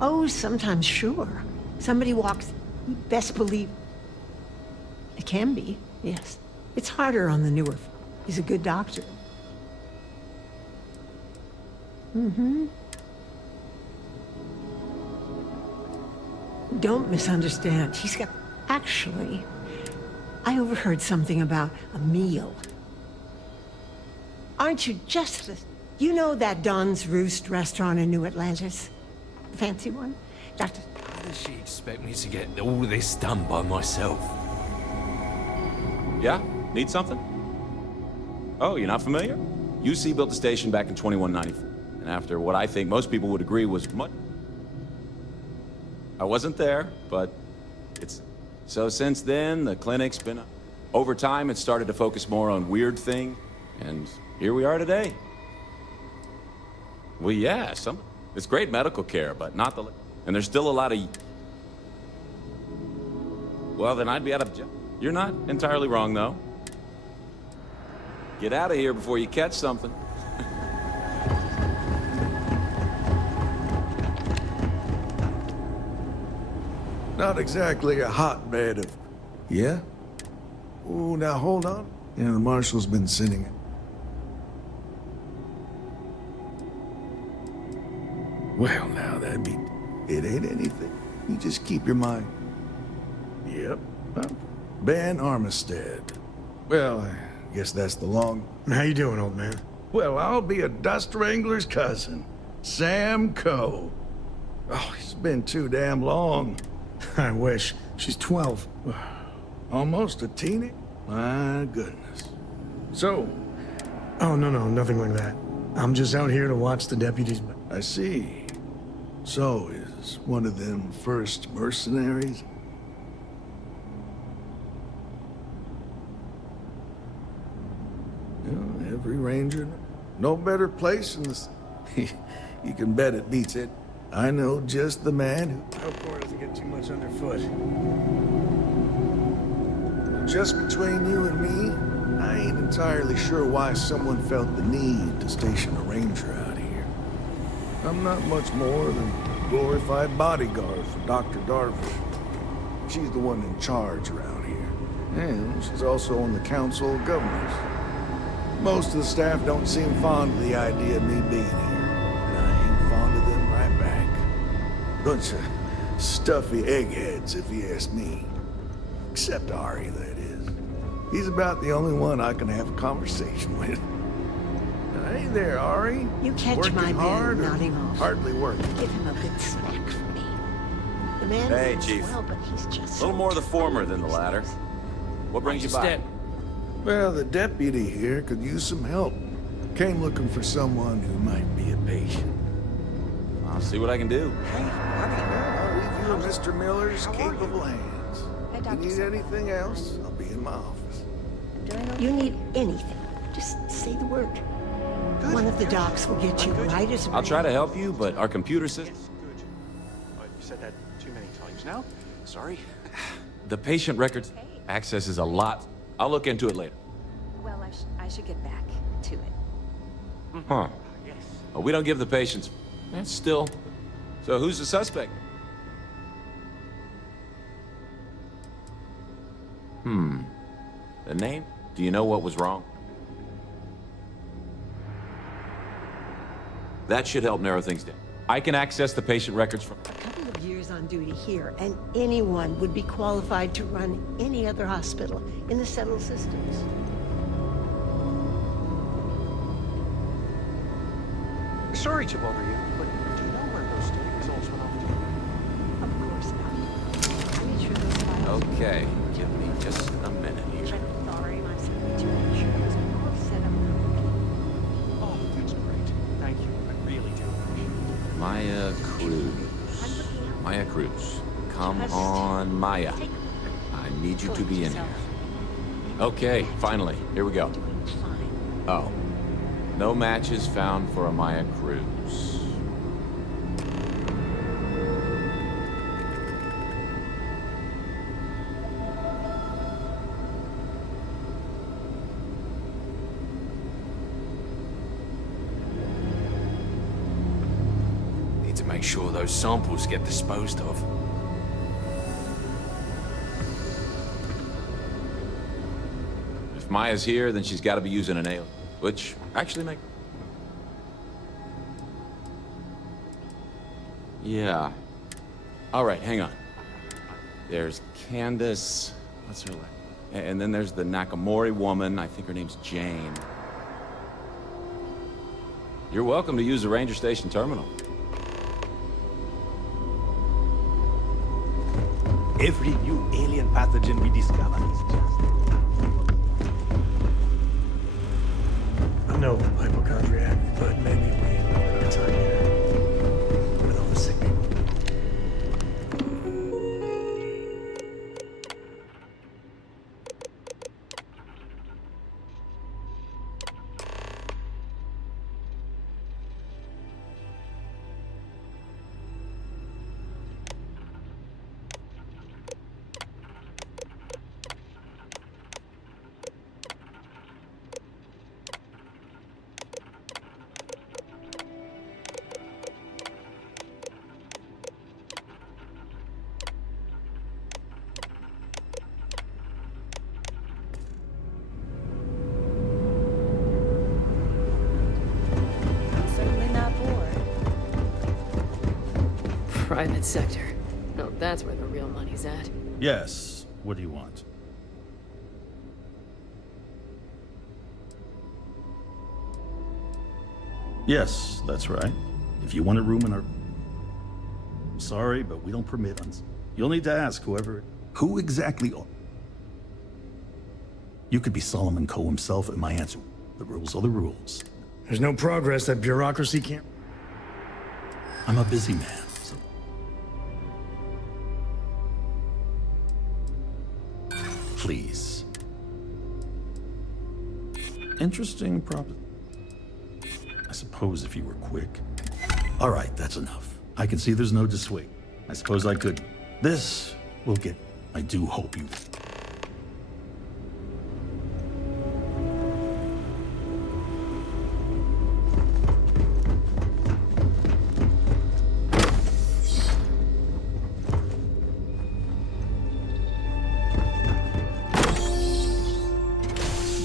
Oh, sometimes, sure. Somebody walks, you best believe. It can be, yes. It's harder on the newer. He's a good doctor. Mm-hmm. Don't misunderstand. He's got... Actually, I overheard something about a meal. Aren't you just the... You know that Don's Roost restaurant in New Atlantis? The fancy one? Dr. How does she expect me to get all this done by myself? Yeah? Need something? Oh, you're not familiar? UC built the station back in 2194. And after what I think most people would agree was much... I wasn't there, but it's... So since then, the clinic's been... Over time, it started to focus more on weird things, and here we are today. Well, yeah, it's great medical care, but not the... And there's still a lot of... Well, then I'd be out of job. You're not entirely wrong, though. Get out of here before you catch something. Not exactly a hotbed of... Yeah? Oh, now hold on. Yeah, the marshal's been sending it. Well, now that'd be... It ain't anything. You just keep your mind. Yep. Ben Armistead. Well, I guess that's the long... How you doing, old man? Well, I'll be a dust wrangler's cousin. Sam Coe. Oh, it's been too damn long. I wish. She's 12. Almost a teenager? My goodness. So... Oh, no, nothing like that. I'm just out here to watch the deputies. I see. So, is one of them first mercenaries? Every ranger, no better place in the... You can bet it beats it. I know just the man who... I hope Cora doesn't get too much underfoot. Just between you and me, I ain't entirely sure why someone felt the need to station a ranger out here. I'm not much more than a glorified bodyguard for Dr. Darvish. She's the one in charge around here. And she's also on the Council of Governors. Most of the staff don't seem fond of the idea of me being here. And I ain't fond of them right back. Bunch of stuffy eggheads, if you ask me. Except Ari, that is. He's about the only one I can have a conversation with. Hey there, Ari. You catch Working my hard man or nodding off. hardly working? Give him a good snack for me. The man Hey, means Chief. well, but he's just A little more of the former than the latter. What brings you by? Well, the deputy here could use some help. Came looking for someone who might be a patient. I'll see what I can do. I'll leave you in Mr. Miller's capable hands. If you need anything else, I'll be in my office. You need anything, just say the word. One of the docs will get you right as I'll try to help you, but our computer system... You said that too many times now. Sorry. The patient records access is a lot. I'll look into it later. Well, I should get back to it. Huh. Well, we don't give the patients... Still. So who's the suspect? The name? Do you know what was wrong? That should help narrow things down. I can access the patient records from... A couple of years on duty here, and anyone would be qualified to run any other hospital in the settled systems. Sorry to bother you, but do you know where those study results went off to? Of course not. I made sure those files Okay, give me just a minute here. checked with Ari, my secretary. Maya Cruz. Maya Cruz. Come on, Maya. I need you to be in here. Okay, finally. Here we go. Oh. No matches found for a Maya Cruz. Need to make sure those samples get disposed of. If Maya's here, then she's got to be using an alien. Which actually makes... Yeah. All right, hang on. There's Candace... What's her last? And then there's the Nakamori woman. I think her name's Jane. You're welcome to use the Ranger Station terminal. Every new alien pathogen we discover is just... I'm no hypochondriac, but maybe we have our time here with all the sick people. Certainly not bored. Private sector. Oh, that's where the real money's at. Yes. What do you want? Yes, that's right. If you want a room in our... I'm sorry, but we don't permit uns. You'll need to ask whoever... Who exactly are... You could be Solomon Coe himself, and my answer... The rules are the rules. There's no progress that bureaucracy can't... I'm a busy man, so... Please. Interesting proposition. I suppose if you were quick. All right, that's enough. I can see there's no dissuade. I suppose I could. This will get... I do hope you...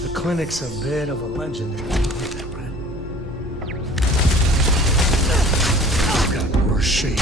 The clinic's a bit of a legend. I've got worse shape.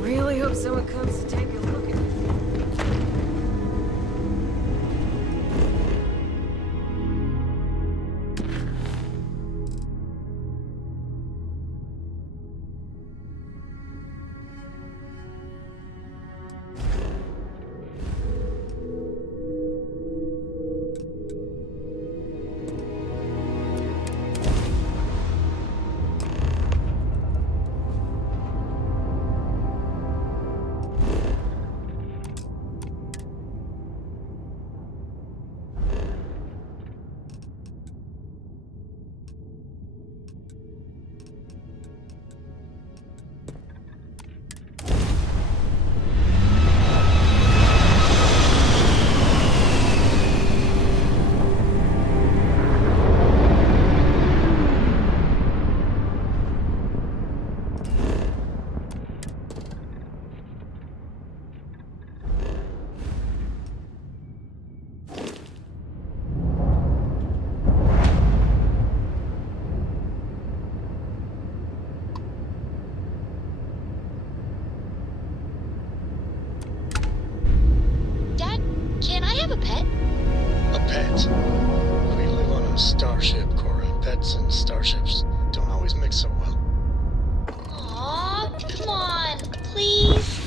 Really hope someone comes to take a look at it. have a pet? A pet? We live on a starship, Cora. Pets and starships don't always mix so well. Aw, come on, please.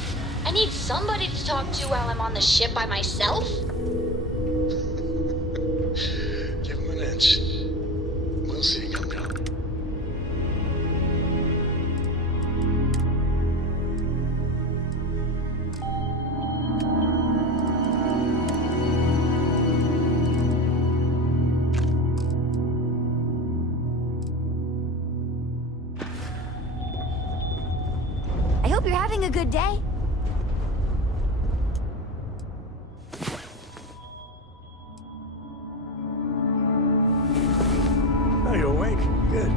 I need somebody to talk to while I'm on the ship by myself. Give him an inch. We'll see you come down. I hope you're having a good day. Oh, you're awake? Good.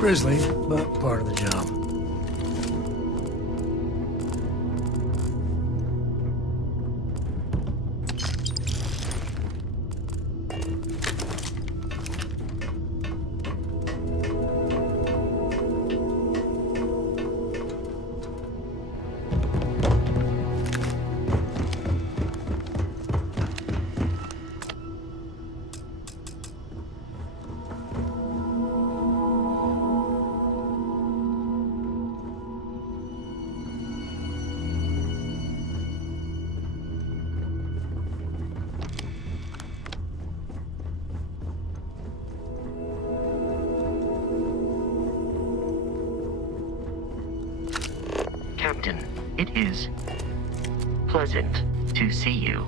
Grisly, but part of the job. Captain, it is pleasant to see you.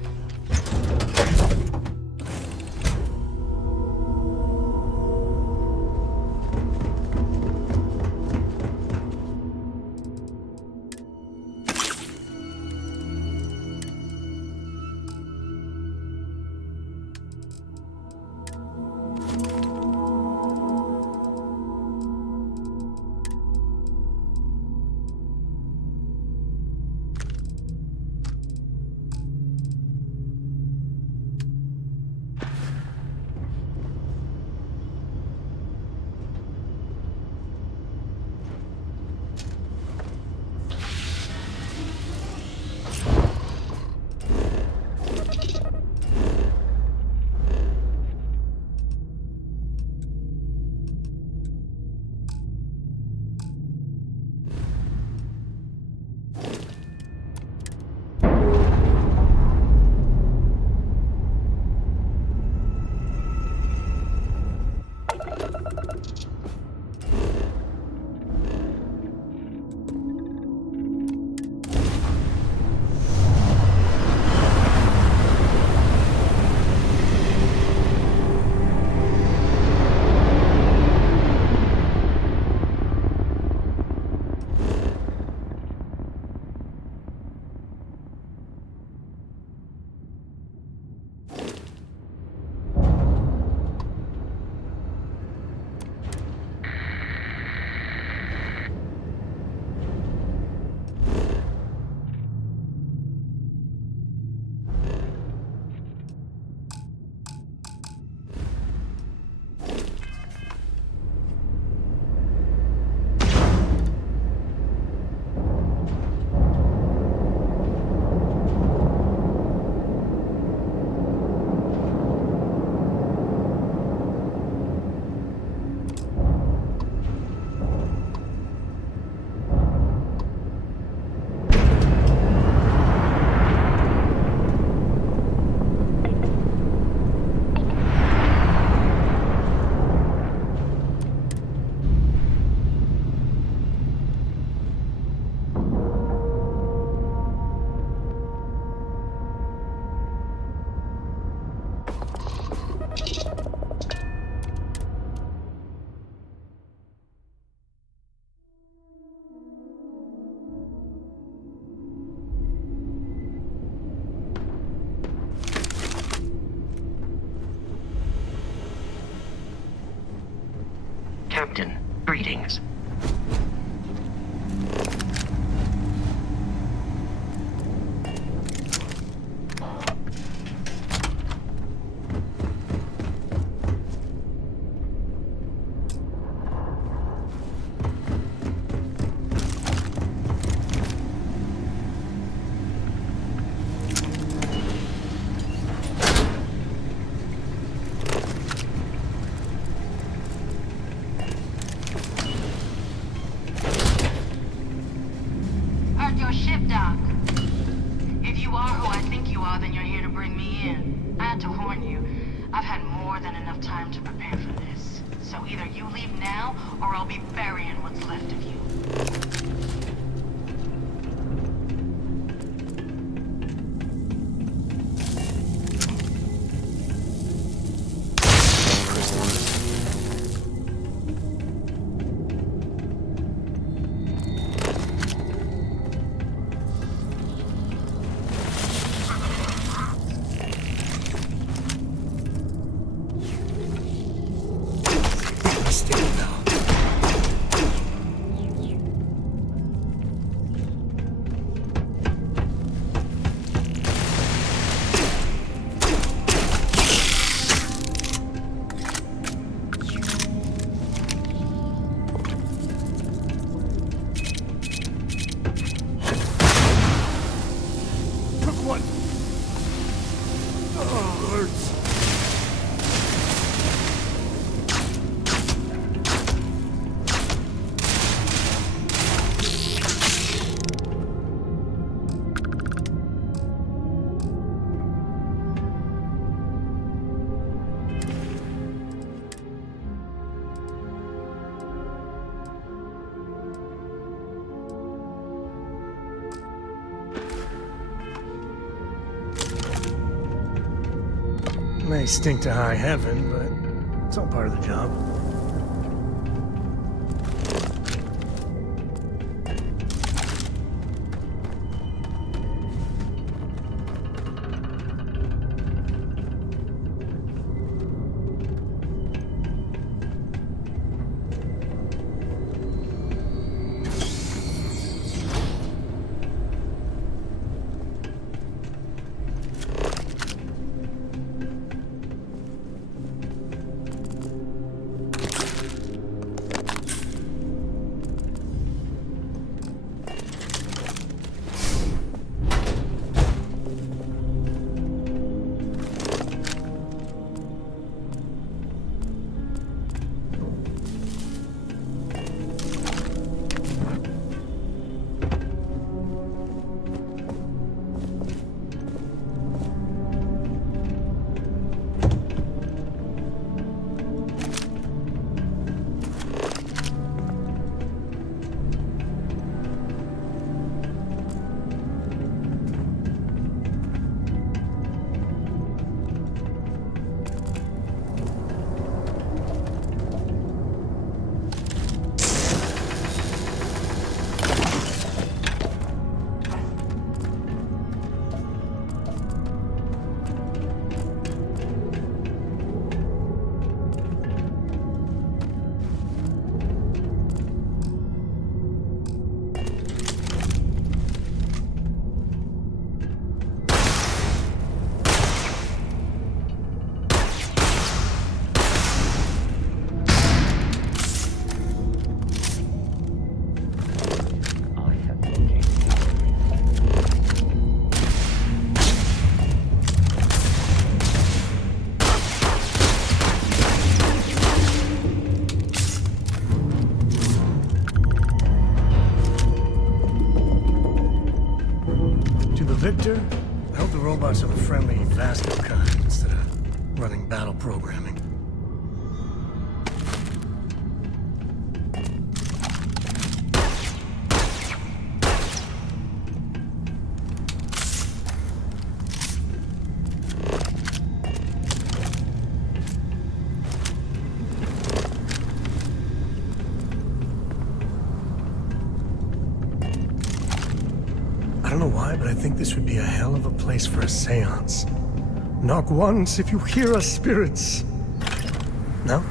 Captain, greetings. Earth your ship, Doc. If you are who I think you are, then you're here to bring me in. I had to warn you. I've had more than enough time to prepare for this. So either you leave now, or I'll be burying what's left of you. May stink to high heaven, but it's all part of the job. Victor, I hope the robots are the friendly Vasco kind instead of running battle programming. I don't know why, but I think this would be a hell of a place for a seance. Knock once if you hear us, spirits. No?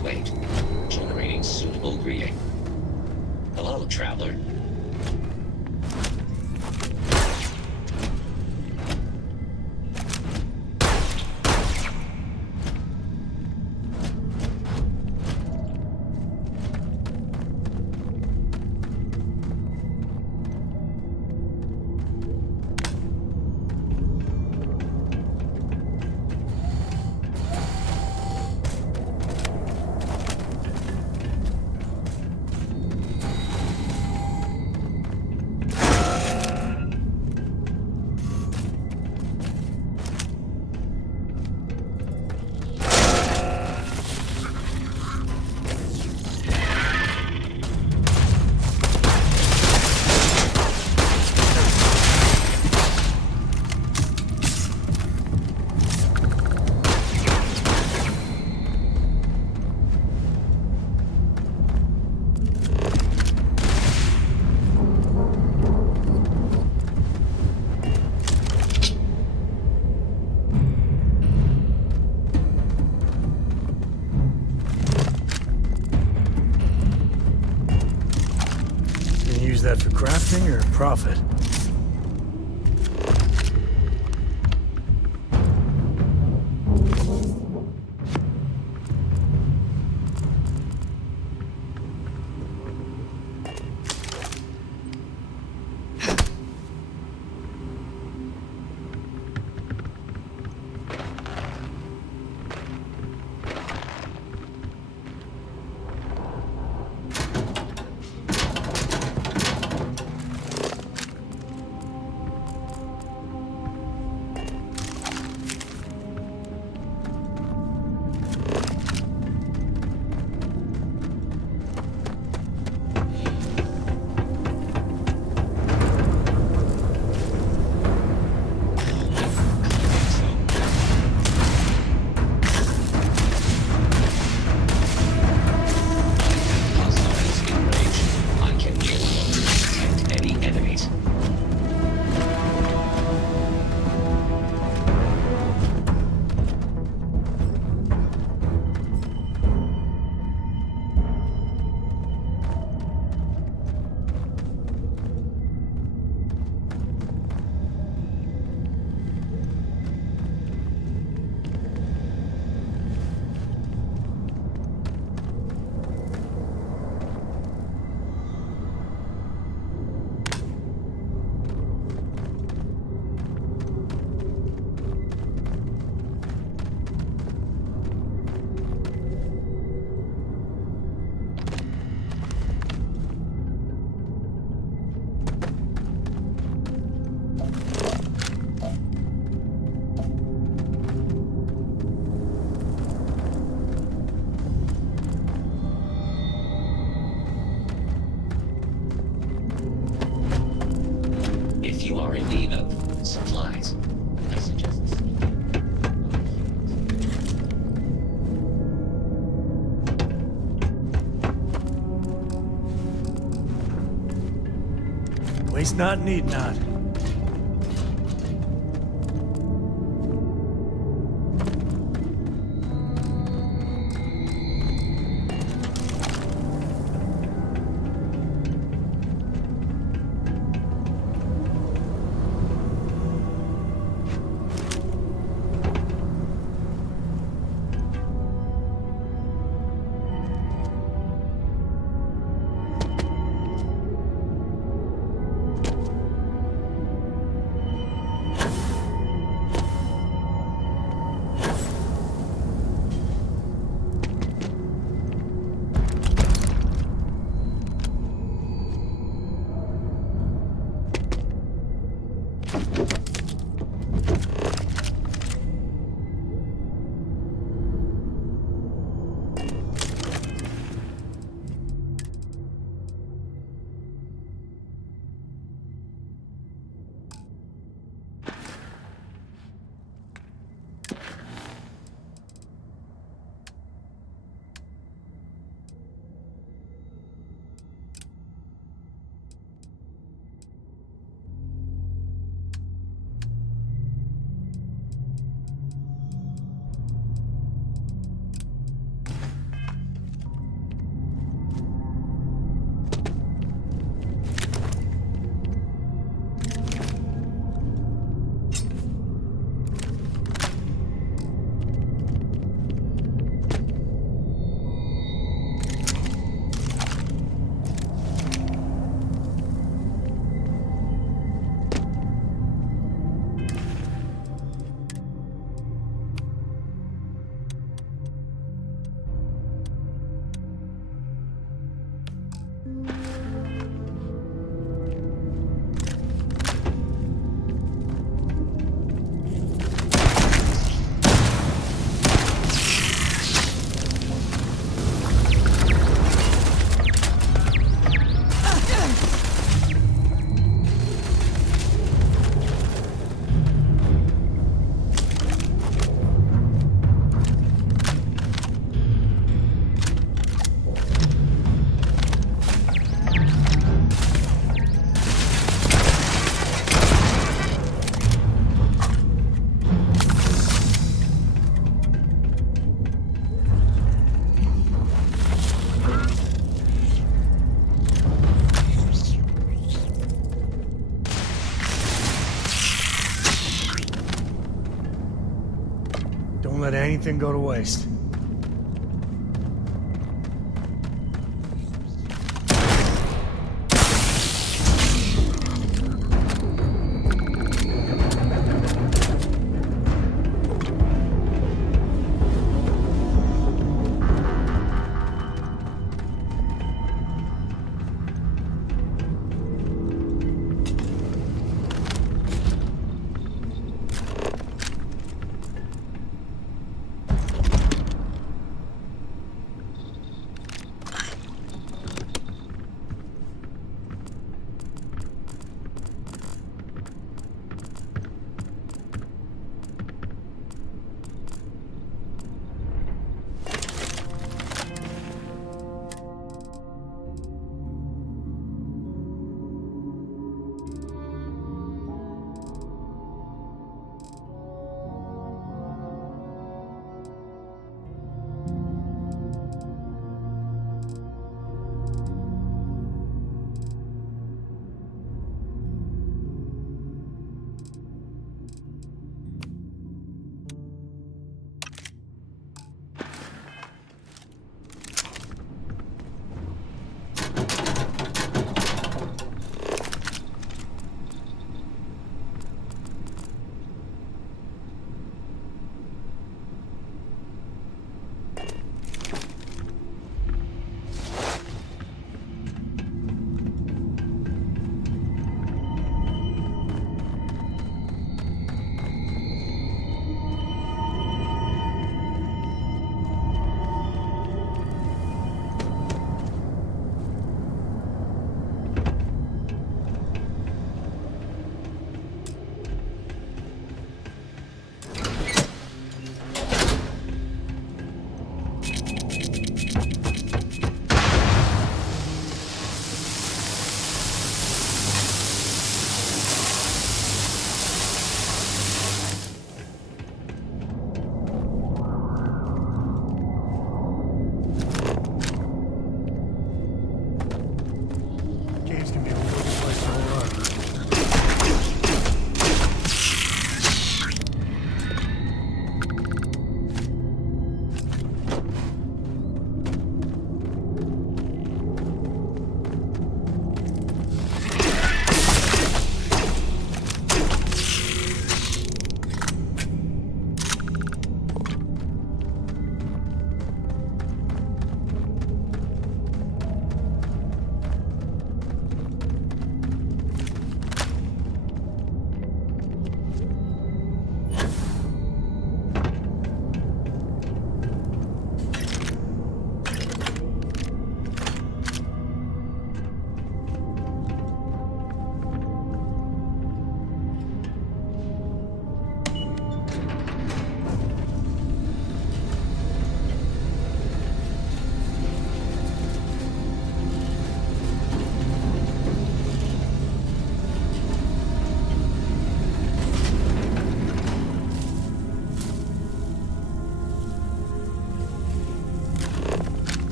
wait, generating suitable greeting. Hello, traveler. Use that for crafting or profit? Waste not, need not. anything go to waste.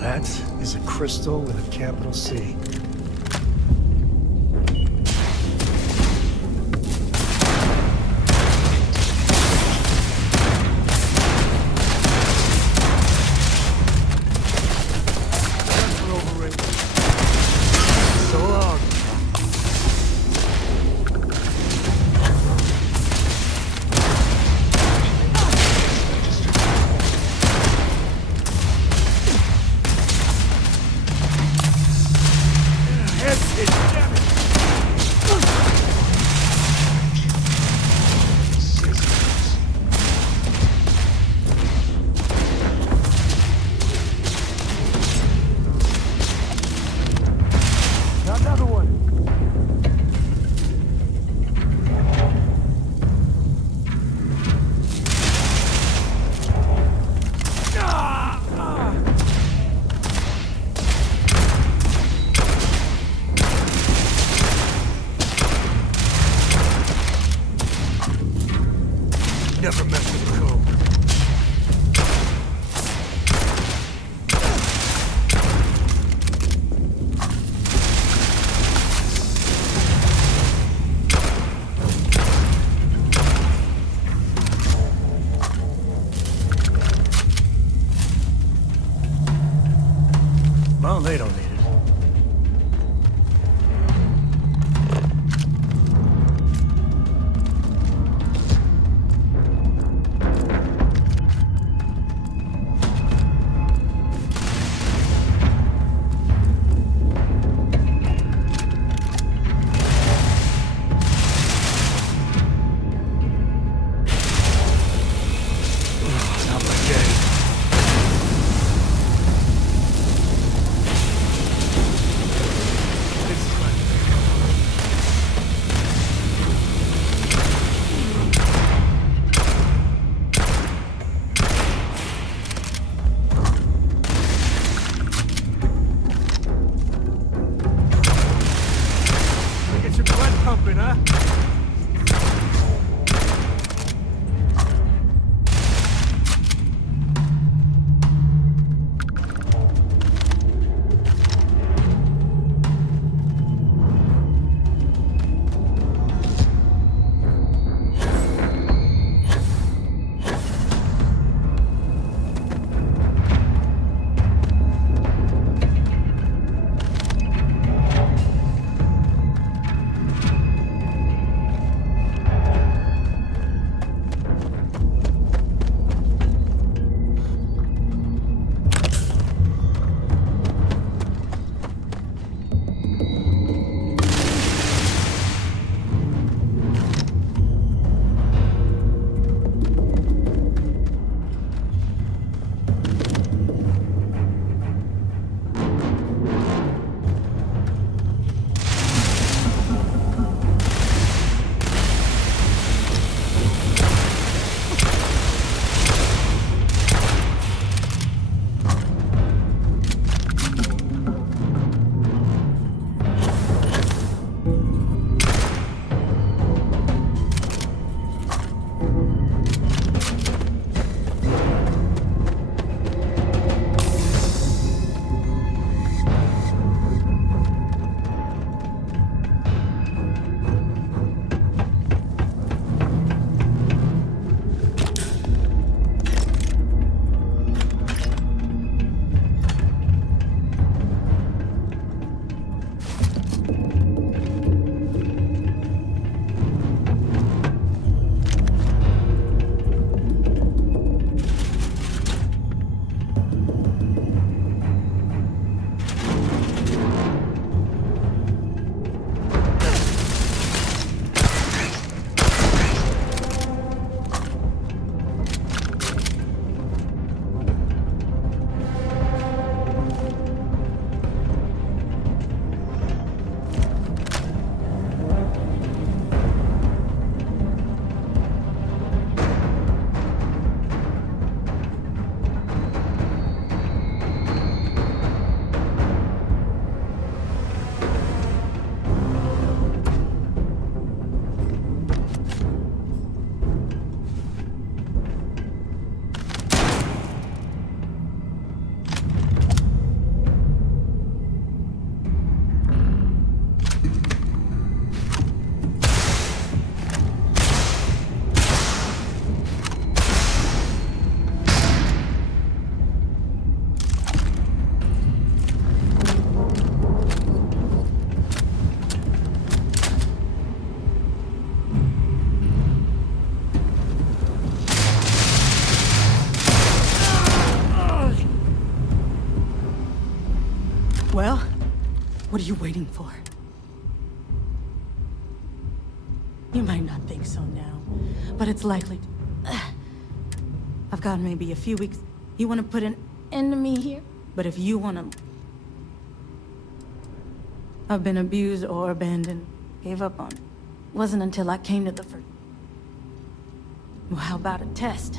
That is a crystal with a capital C. So long. they don't need it. Get your blood pumping, huh? Well, what are you waiting for? You might not think so now, but it's likely. I've got maybe a few weeks. You want to put an end to me here? But if you want to... I've been abused or abandoned. Gave up on it. Wasn't until I came to the first... Well, how about a test?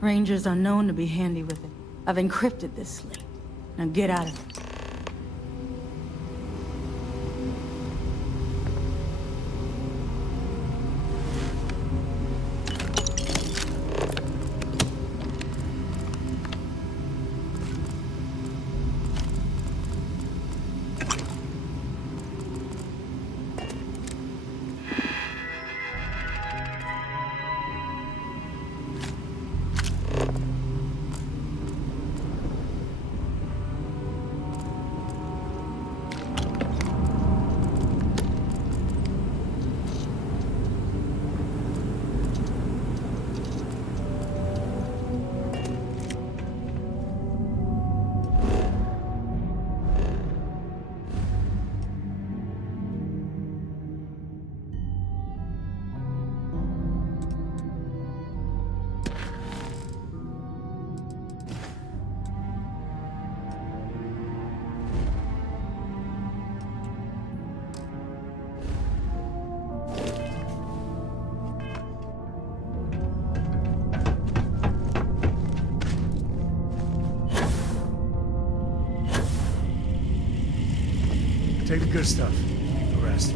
Rangers are known to be handy with it. I've encrypted this slate. Now get out of it. Take the good stuff. The rest.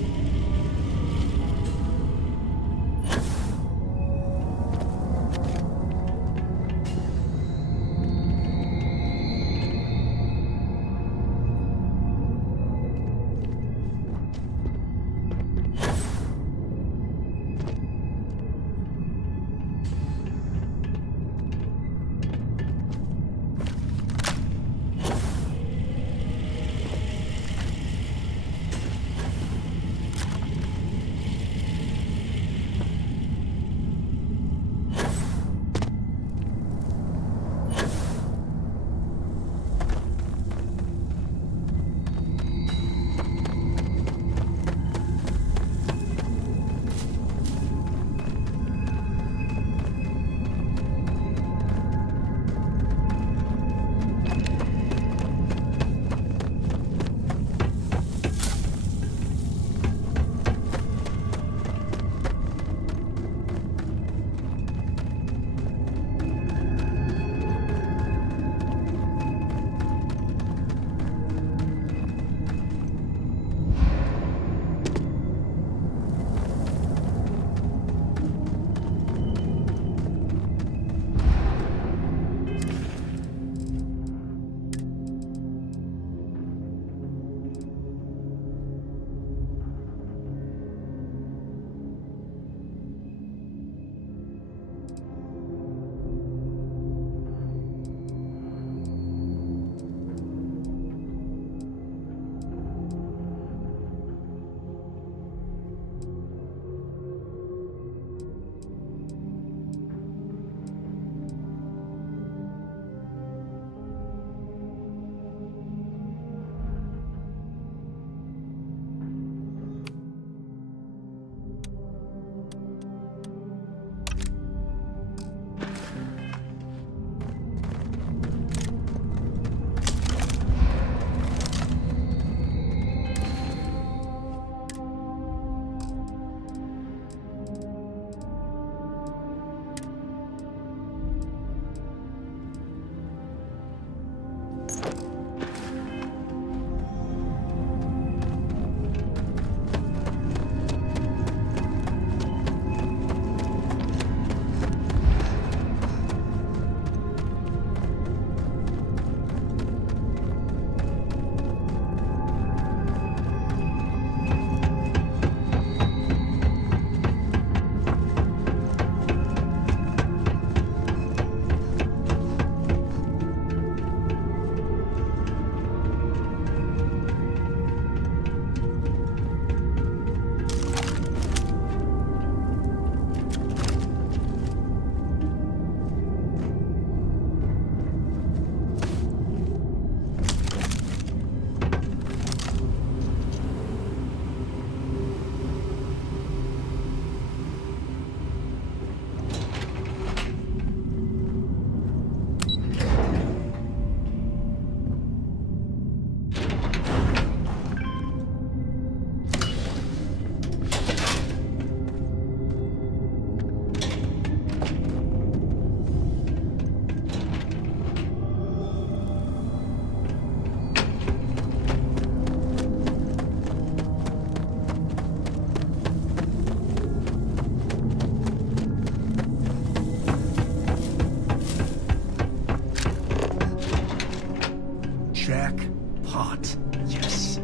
Jackpot. Yes.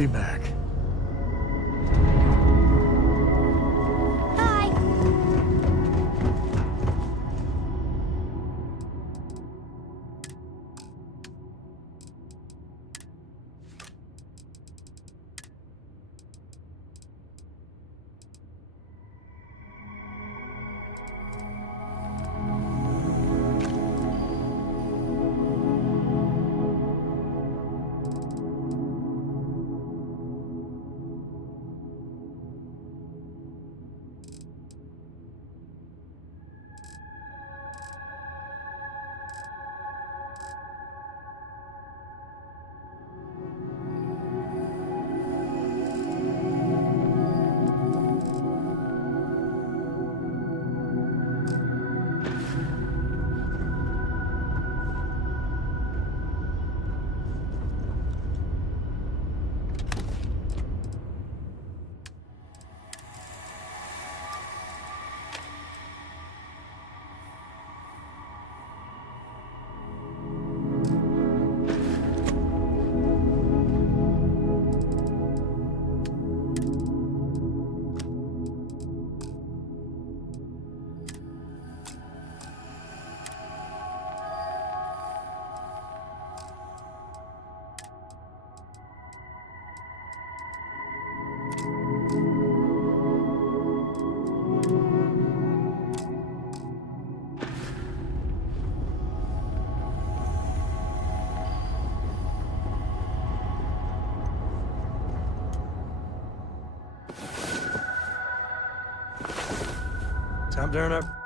Be back. Time to turn up.